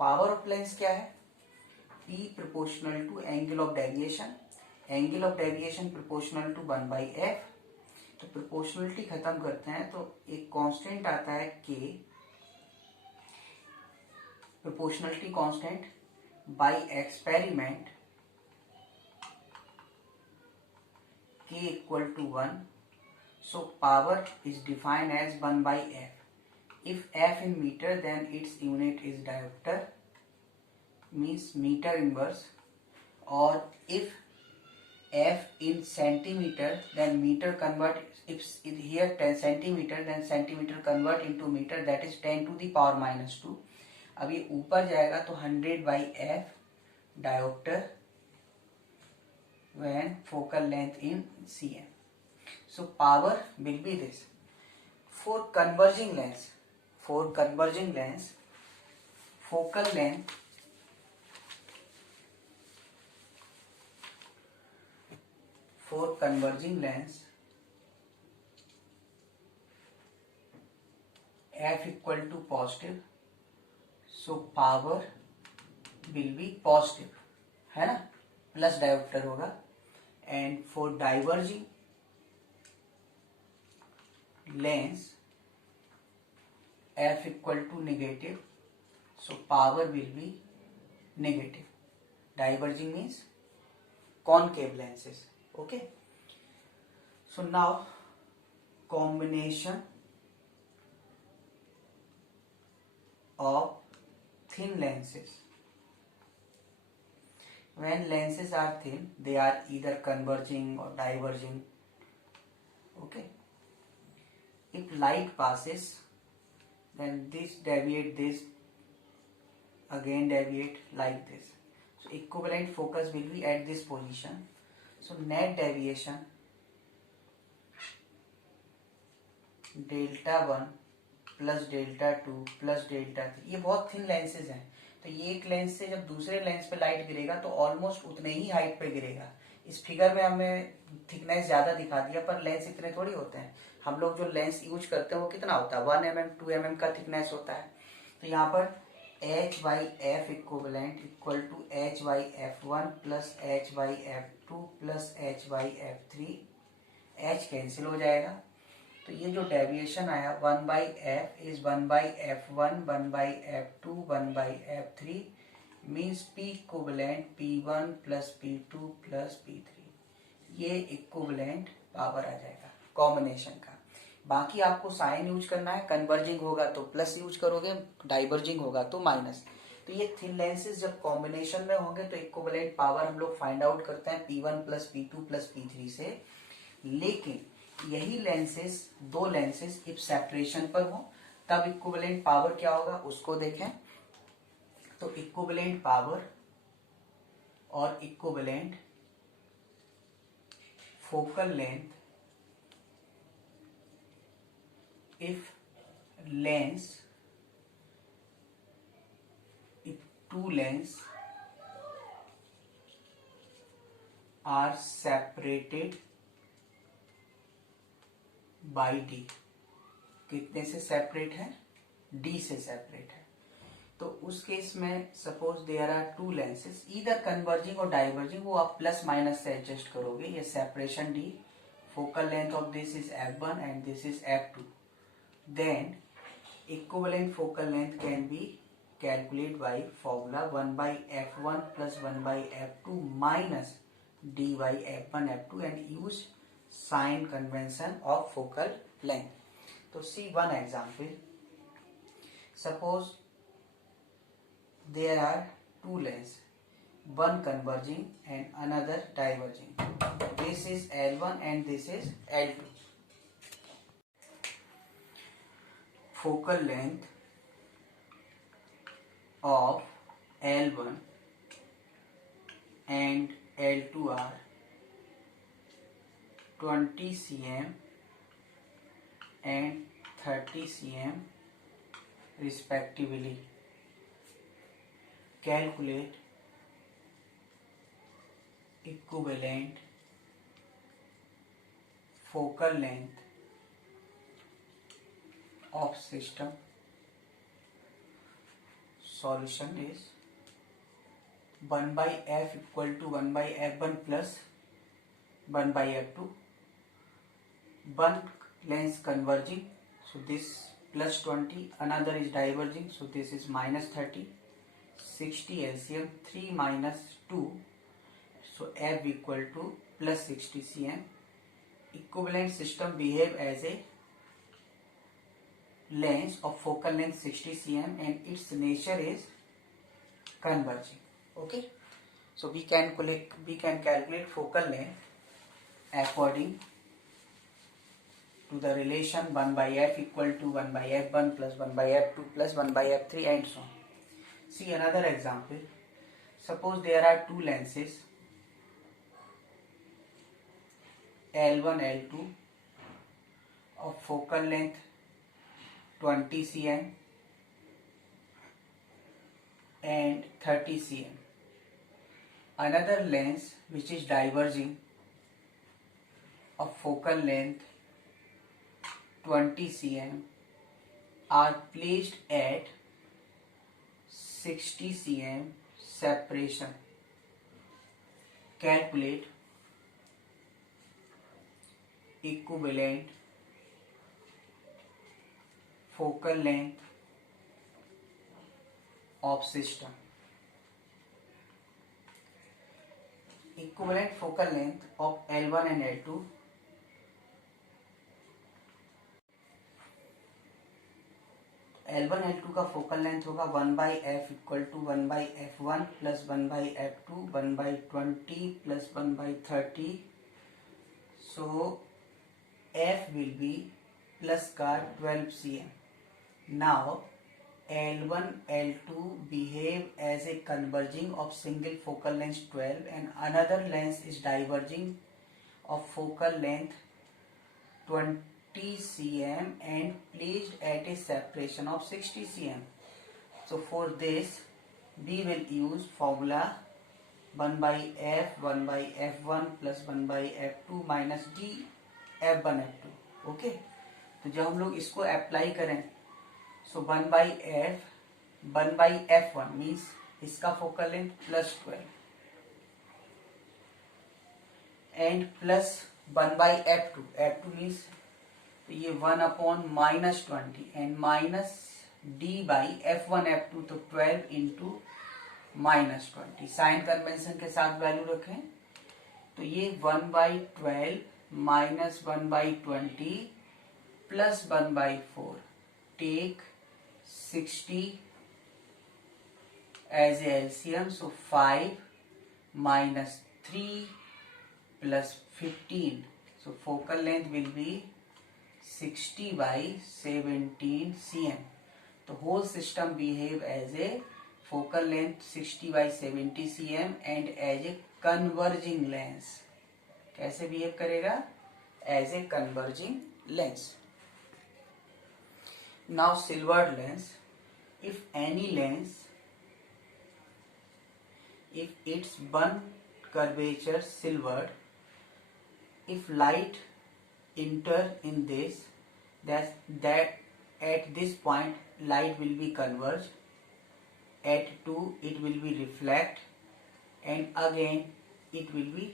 Power of lens क्या है, P proportional to angle of deviation, angle of deviation proportional to 1/f। तो प्रोपोर्शनलिटी खत्म करते हैं तो एक कांस्टेंट आता है K, proportionality constant by experiment K equal to 1, so power is defined as 1/f. If f in meter then its unit is diopter, means meter inverse, or if f in centimeter then meter convert, if here 10 centimeter then centimeter convert into meter, that is 10 to the power -2। अब ये ऊपर जाएगा तो 100/f diopter when focal length in cm. So power will be this. For converging lens, focal length for converging lens f equal to positive, so power will be positive, है ना, plus dioptre होगा। And for diverging lens f equal to negative, so power will be negative. Diverging means concave lenses. Okay, so now combination of thin lenses. When lenses are thin, they are either converging or diverging. Okay, if light passes, then this deviate, this again deviate, like this. So equivalent focus will be at this position. So net deviation delta 1 plus delta 2 plus delta 3, ये बहुत thin lenses हैं, तो ये एक lens से जब दूसरे lens पे लाइट गिरेगा तो ऑलमोस्ट उतने ही हाइट पे गिरेगा. इस फिगर में हमें थिकनेस ज्यादा दिखा दिया, पर लेंस इतने थोड़ी होते हैं. हम लोग जो लेंस यूज करते हैं वो कितना होता है, 1 mm 2 mm का थिकनेस होता है. तो यहाँ पर h by f equivalent equal to h by f1 plus h by f2 plus h by f3. h cancel हो जाएगा, तो ये जो डेविएशन आया 1 by f is 1 by f1 1 by f2 1 by f3 means P equivalent P1 plus P2 plus P3. ये equivalent power आ जाएगा combination का. बाकी आपको साइन यूज करना है, कन्वर्जिंग होगा तो प्लस यूज करोगे, डाइवर्जिंग होगा तो माइनस. तो ये थिन लेंसेज जब कॉम्बिनेशन में होंगे तो इक्विवेलेंट पावर हम लोग फाइंड आउट करते हैं P1 plus P2 plus P3 से. लेकिन यही लेंसेज, दो लेंसेज इफ सेपरेशन पर हो तब इक्विवेलेंट पावर क्या होगा उसको देखें. तो इक्विवेलेंट पावर और equivalent focal length if lens, if two lens are separated by D. कितने से सेपरेट है, D से सेपरेट है. तो उस केस में suppose there are two lenses either converging और डाइवर्जिंग, वो आप प्लस माइनस से एडजस्ट करोगे. ये separation D, focal length of this is f1 and this is f2. Then equivalent focal length can be calculated by formula 1 by f1 plus 1 by f2 minus d by f1 f2 and use sign convention of focal length. So see one example. Suppose there are two lenses, one converging and another diverging. This is L1 and this is L2. Focal length of L1 and L2 are 20 cm and 30 cm respectively. Calculate equivalent focal length of system. Solution is 1 by f equal to 1 by f1 plus 1 by f2. One lens converging, so this plus 20, another is diverging, so this is minus 30. 60 LCM, 3 minus 2, so f equal to plus 60 cm. Equivalent system behave as a lens of focal length 60 cm and its nature is converging. Okay, so we can calculate focal length according to the relation 1 by f equal to 1 by f1 plus 1 by f2 plus 1 by f3 and so on. See another example. Suppose there are two lenses L1 L2 of focal length 20 cm and 30 cm. Another lens which is diverging of focal length 20 cm are placed at 60 cm separation. Calculate equivalent focal length of system. Equivalent focal length of L1 and L2. L1 L2 का focal length होगा 1/f equal to 1/f1 plus 1/f2 1/20 plus 1/30. So f will be plus का 12 cm. Now L1 L2 behave as a converging of single focal length 12 and another length is diverging of focal length 20 cm and placed at a separation of 60 cm. So for this we will use formula 1/f 1/f1 plus 1/f2 minus d f1 f2. Okay, तो जब हम लोग इसको apply करें सो 1/f1 means इसका focal length plus 12 and plus 1/f2 f2 means तो ये 1/-20 and minus d by f1 f2 तो 12 इंटू -20. साइन कन्वेंशन के साथ वैल्यू रखें तो ये 1/12 minus 1/20 plus 1/4. Take 60 as a LCM. So 5 minus 3 plus 15. So focal length will be 60/17 cm. The whole system behave as a focal length 60/70 cm and as a converging lens. कैसे behave करेगा? As a converging lens. Now silvered lens. If any lens, if its one curvature silvered, if light enter in this, that at this point light will be converge, at 2 it will be reflect, and again it will be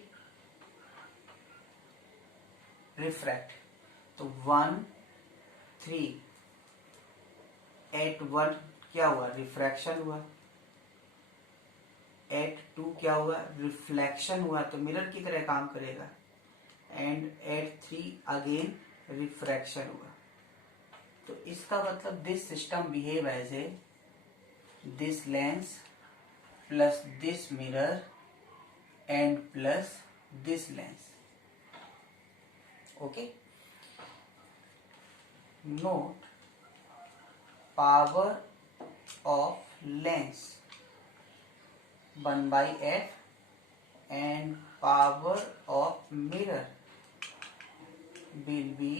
refract. तो 1 3 eight 1 क्या हुआ? Refraction हुआ. Eight 2 क्या हुआ? Reflection हुआ, तो mirror की तरह काम करेगा. एंड एट 3 अगेन रिफ्रैक्शन हुआ. तो इसका मतलब this system behave as a this lens plus this mirror and plus this lens. Okay. Note power of lens 1/f and power of mirror will be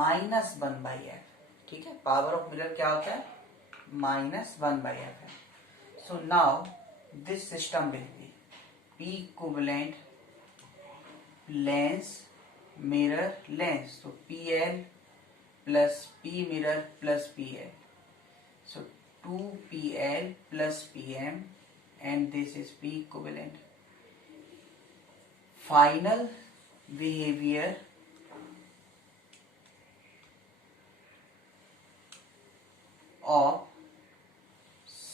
minus 1/f. ठीक है, power of mirror क्या होता है? -1/f है. So now this system will be P equivalent lens mirror lens. So PL plus P mirror plus PL. So 2PL plus PM and this is P equivalent. Final behavior of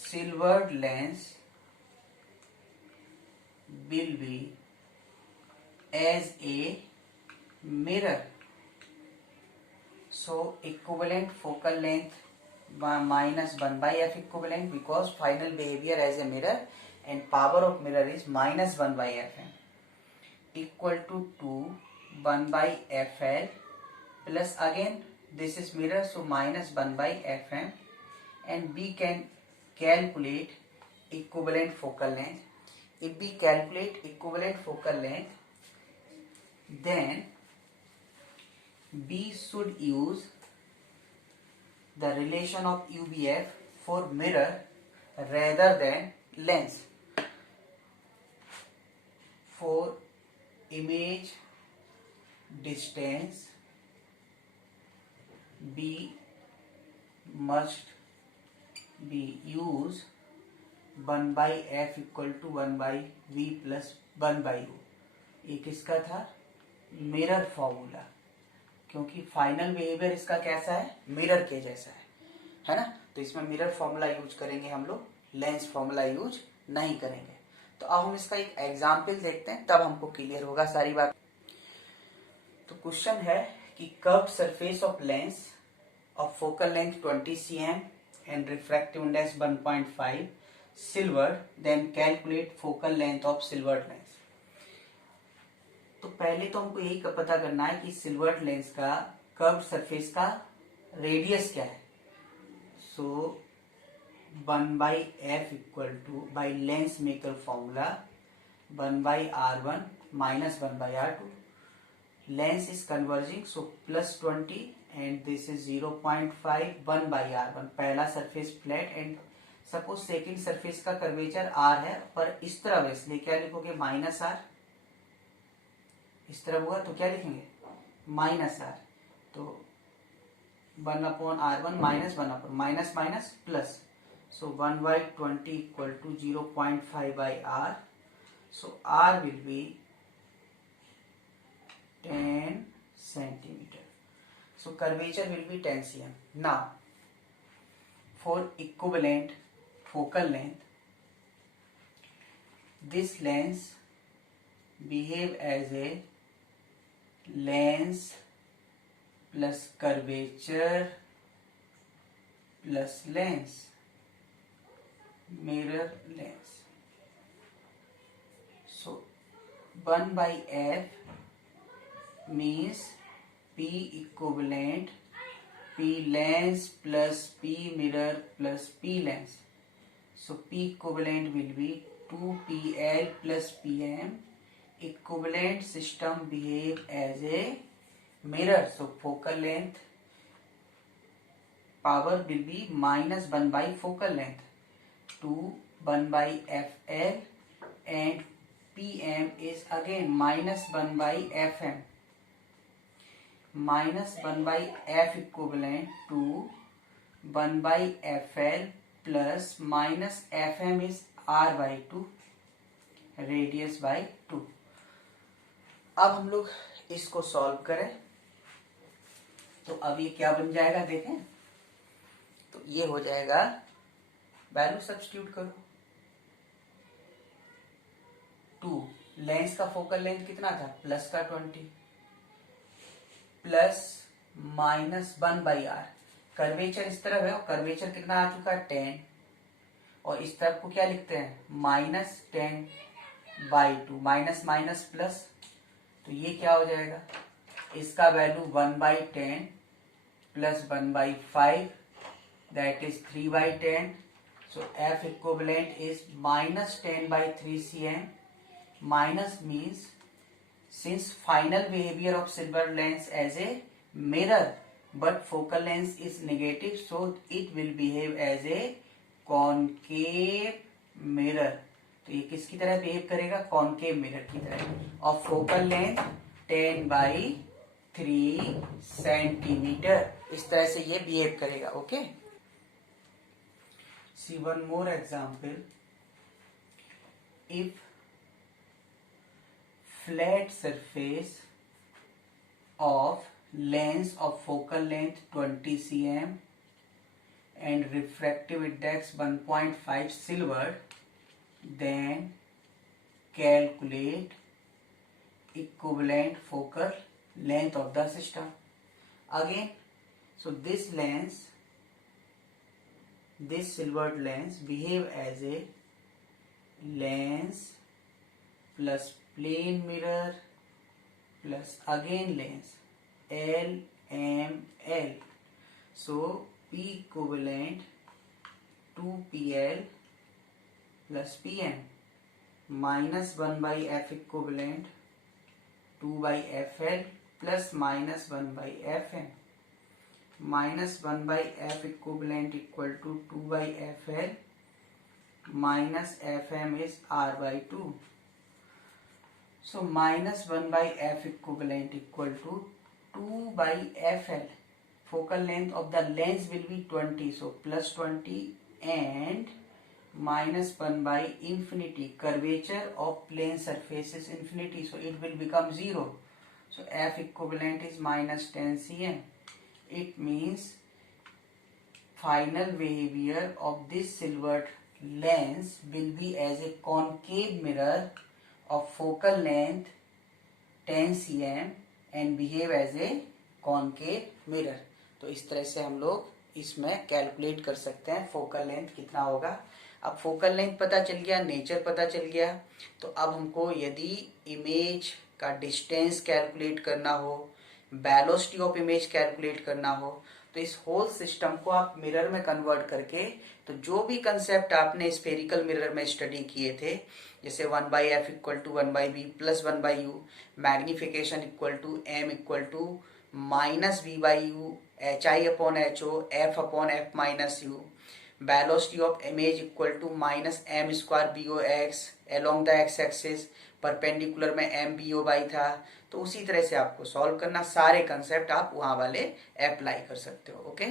silvered lens will be as a mirror. So equivalent focal length minus 1/f equivalent because final behavior as a mirror and power of mirror is minus 1/fm equal to 2 1/fl plus again this is mirror so minus 1/fm and we can calculate equivalent focal length. If we calculate equivalent focal length then we should use the relation of UBF for mirror rather than lens. For image distance B must be use 1/f equal to 1/v plus 1/u. ये किसका था? Mirror formula. क्योंकि final behaviour इसका कैसा है, mirror के जैसा है ना। तो इसमें मिरर फॉर्मूला यूज करेंगे हम लोग, लेंस फॉर्मूला यूज नहीं करेंगे। तो अब हम इसका एक एग्जाम्पल देखते हैं, तब हमको क्लियर होगा सारी बात। तो क्वेश्चन है कि curved surface of lens of focal length 20 cm and refractive index 1.5 silver, then calculate focal length of silvered lens। तो पहले तो हमको यही पता करना है कि सिल्वर्ड लेंस का कर्व्ड सरफेस का रेडियस क्या है। सो 1/f equal two by lens maker formula 1/r1 minus 1/r2। Lens is converging, so +20 and this is 0.5 1/r1। पहला surface flat and suppose second surface का कर्वेचर r है, पर इस तरफ है इसलिए क्या लिखोगे -r। इस तरफ हुआ तो क्या लिखेंगे -r। तो 1/r1 minus 1 minus minus plus, so 1/20 equal to 0.5/r। So r will be 10 centimeter। So curvature will be 10 cm. Now, for equivalent focal length, this lens behave as a lens plus curvature plus lens, mirror lens. So 1/f means P equivalent P lens plus P mirror plus P lens। So P equivalent will be 2PL plus PM। Equivalent system behave as a mirror, so focal length power will be -1 by focal length, 2 1/FL, and PM is again -1 by FM। -1/f equivalent to 1/fl plus -fm is r/2, radius by 2। अब हम लोग इसको solve करें तो अब ये क्या बन जाएगा देखें। तो ये हो जाएगा, वैल्यू सब्स्टिट्यूट करो, 2 लेंस का फोकल लेंथ कितना था प्लस का 20 प्लस -1/r। कर्वेचर इस तरफ है और कर्वेचर कितना आ चुका है 10, और इस तरफ को क्या लिखते हैं -10/2, माइनस माइनस प्लस। तो ये क्या हो जाएगा, इसका value 1/10 plus 1/5 that is 3/10। So f equivalent is -10/3 cm। Minus means since final behavior of silver lens as a mirror but focal length is negative, so it will behave as a concave mirror। तो ये किसकी तरह behave करेगा, concave mirror की तरह। और focal length 10/3 centimetre, इस तरह से ये बिहेव करेगा। Okay, see one more example. If flat surface of lens of focal length 20 cm and refractive index 1.5 silver, then calculate equivalent focal length of the system। Again, so this silvered lens behave as a lens plus plane mirror plus again lens LML। So P equivalent 2PL plus PM, -1/f equivalent 2/FL plus -1/FM। -1/f equivalent equal to 2/FL minus FM is r/2। So -1/f equivalent equal to 2/FL। Focal length of the lens will be 20, so plus 20 and -1/infinity। Curvature of plane surface is infinity, so it will become 0। So F equivalent is minus 10 cm. It means final behavior of this silvered lens will be as a concave mirror of focal length 10 cm and behave as a concave mirror. तो इस तरह से हम लोग इसमें calculate कर सकते हैं फोकल लेंथ कितना होगा. अब फोकल लेंथ पता चल गया, नेचर पता चल गया, तो अब हमको यदि इमेज का डिस्टेंस कैलकुलेट करना हो, वेलोसिटी ऑफ इमेज कैलकुलेट करना हो, तो इस होल सिस्टम को आप मिरर में कन्वर्ट करके, तो जो भी कंसेप्ट आपने स्फेरिकल मिरर में स्टडी किए थे, जैसे 1/f equal to 1/b plus 1/u, magnification equal to m equal to minus v/u, hi upon ho, f upon f minus u, velocity of image equal to minus m square box along the x axis, perpendicular में m bo/y था. तो उसी तरह से आपको solve करना, सारे concept आप वहां वाले अप्लाई कर सकते हो. ओके.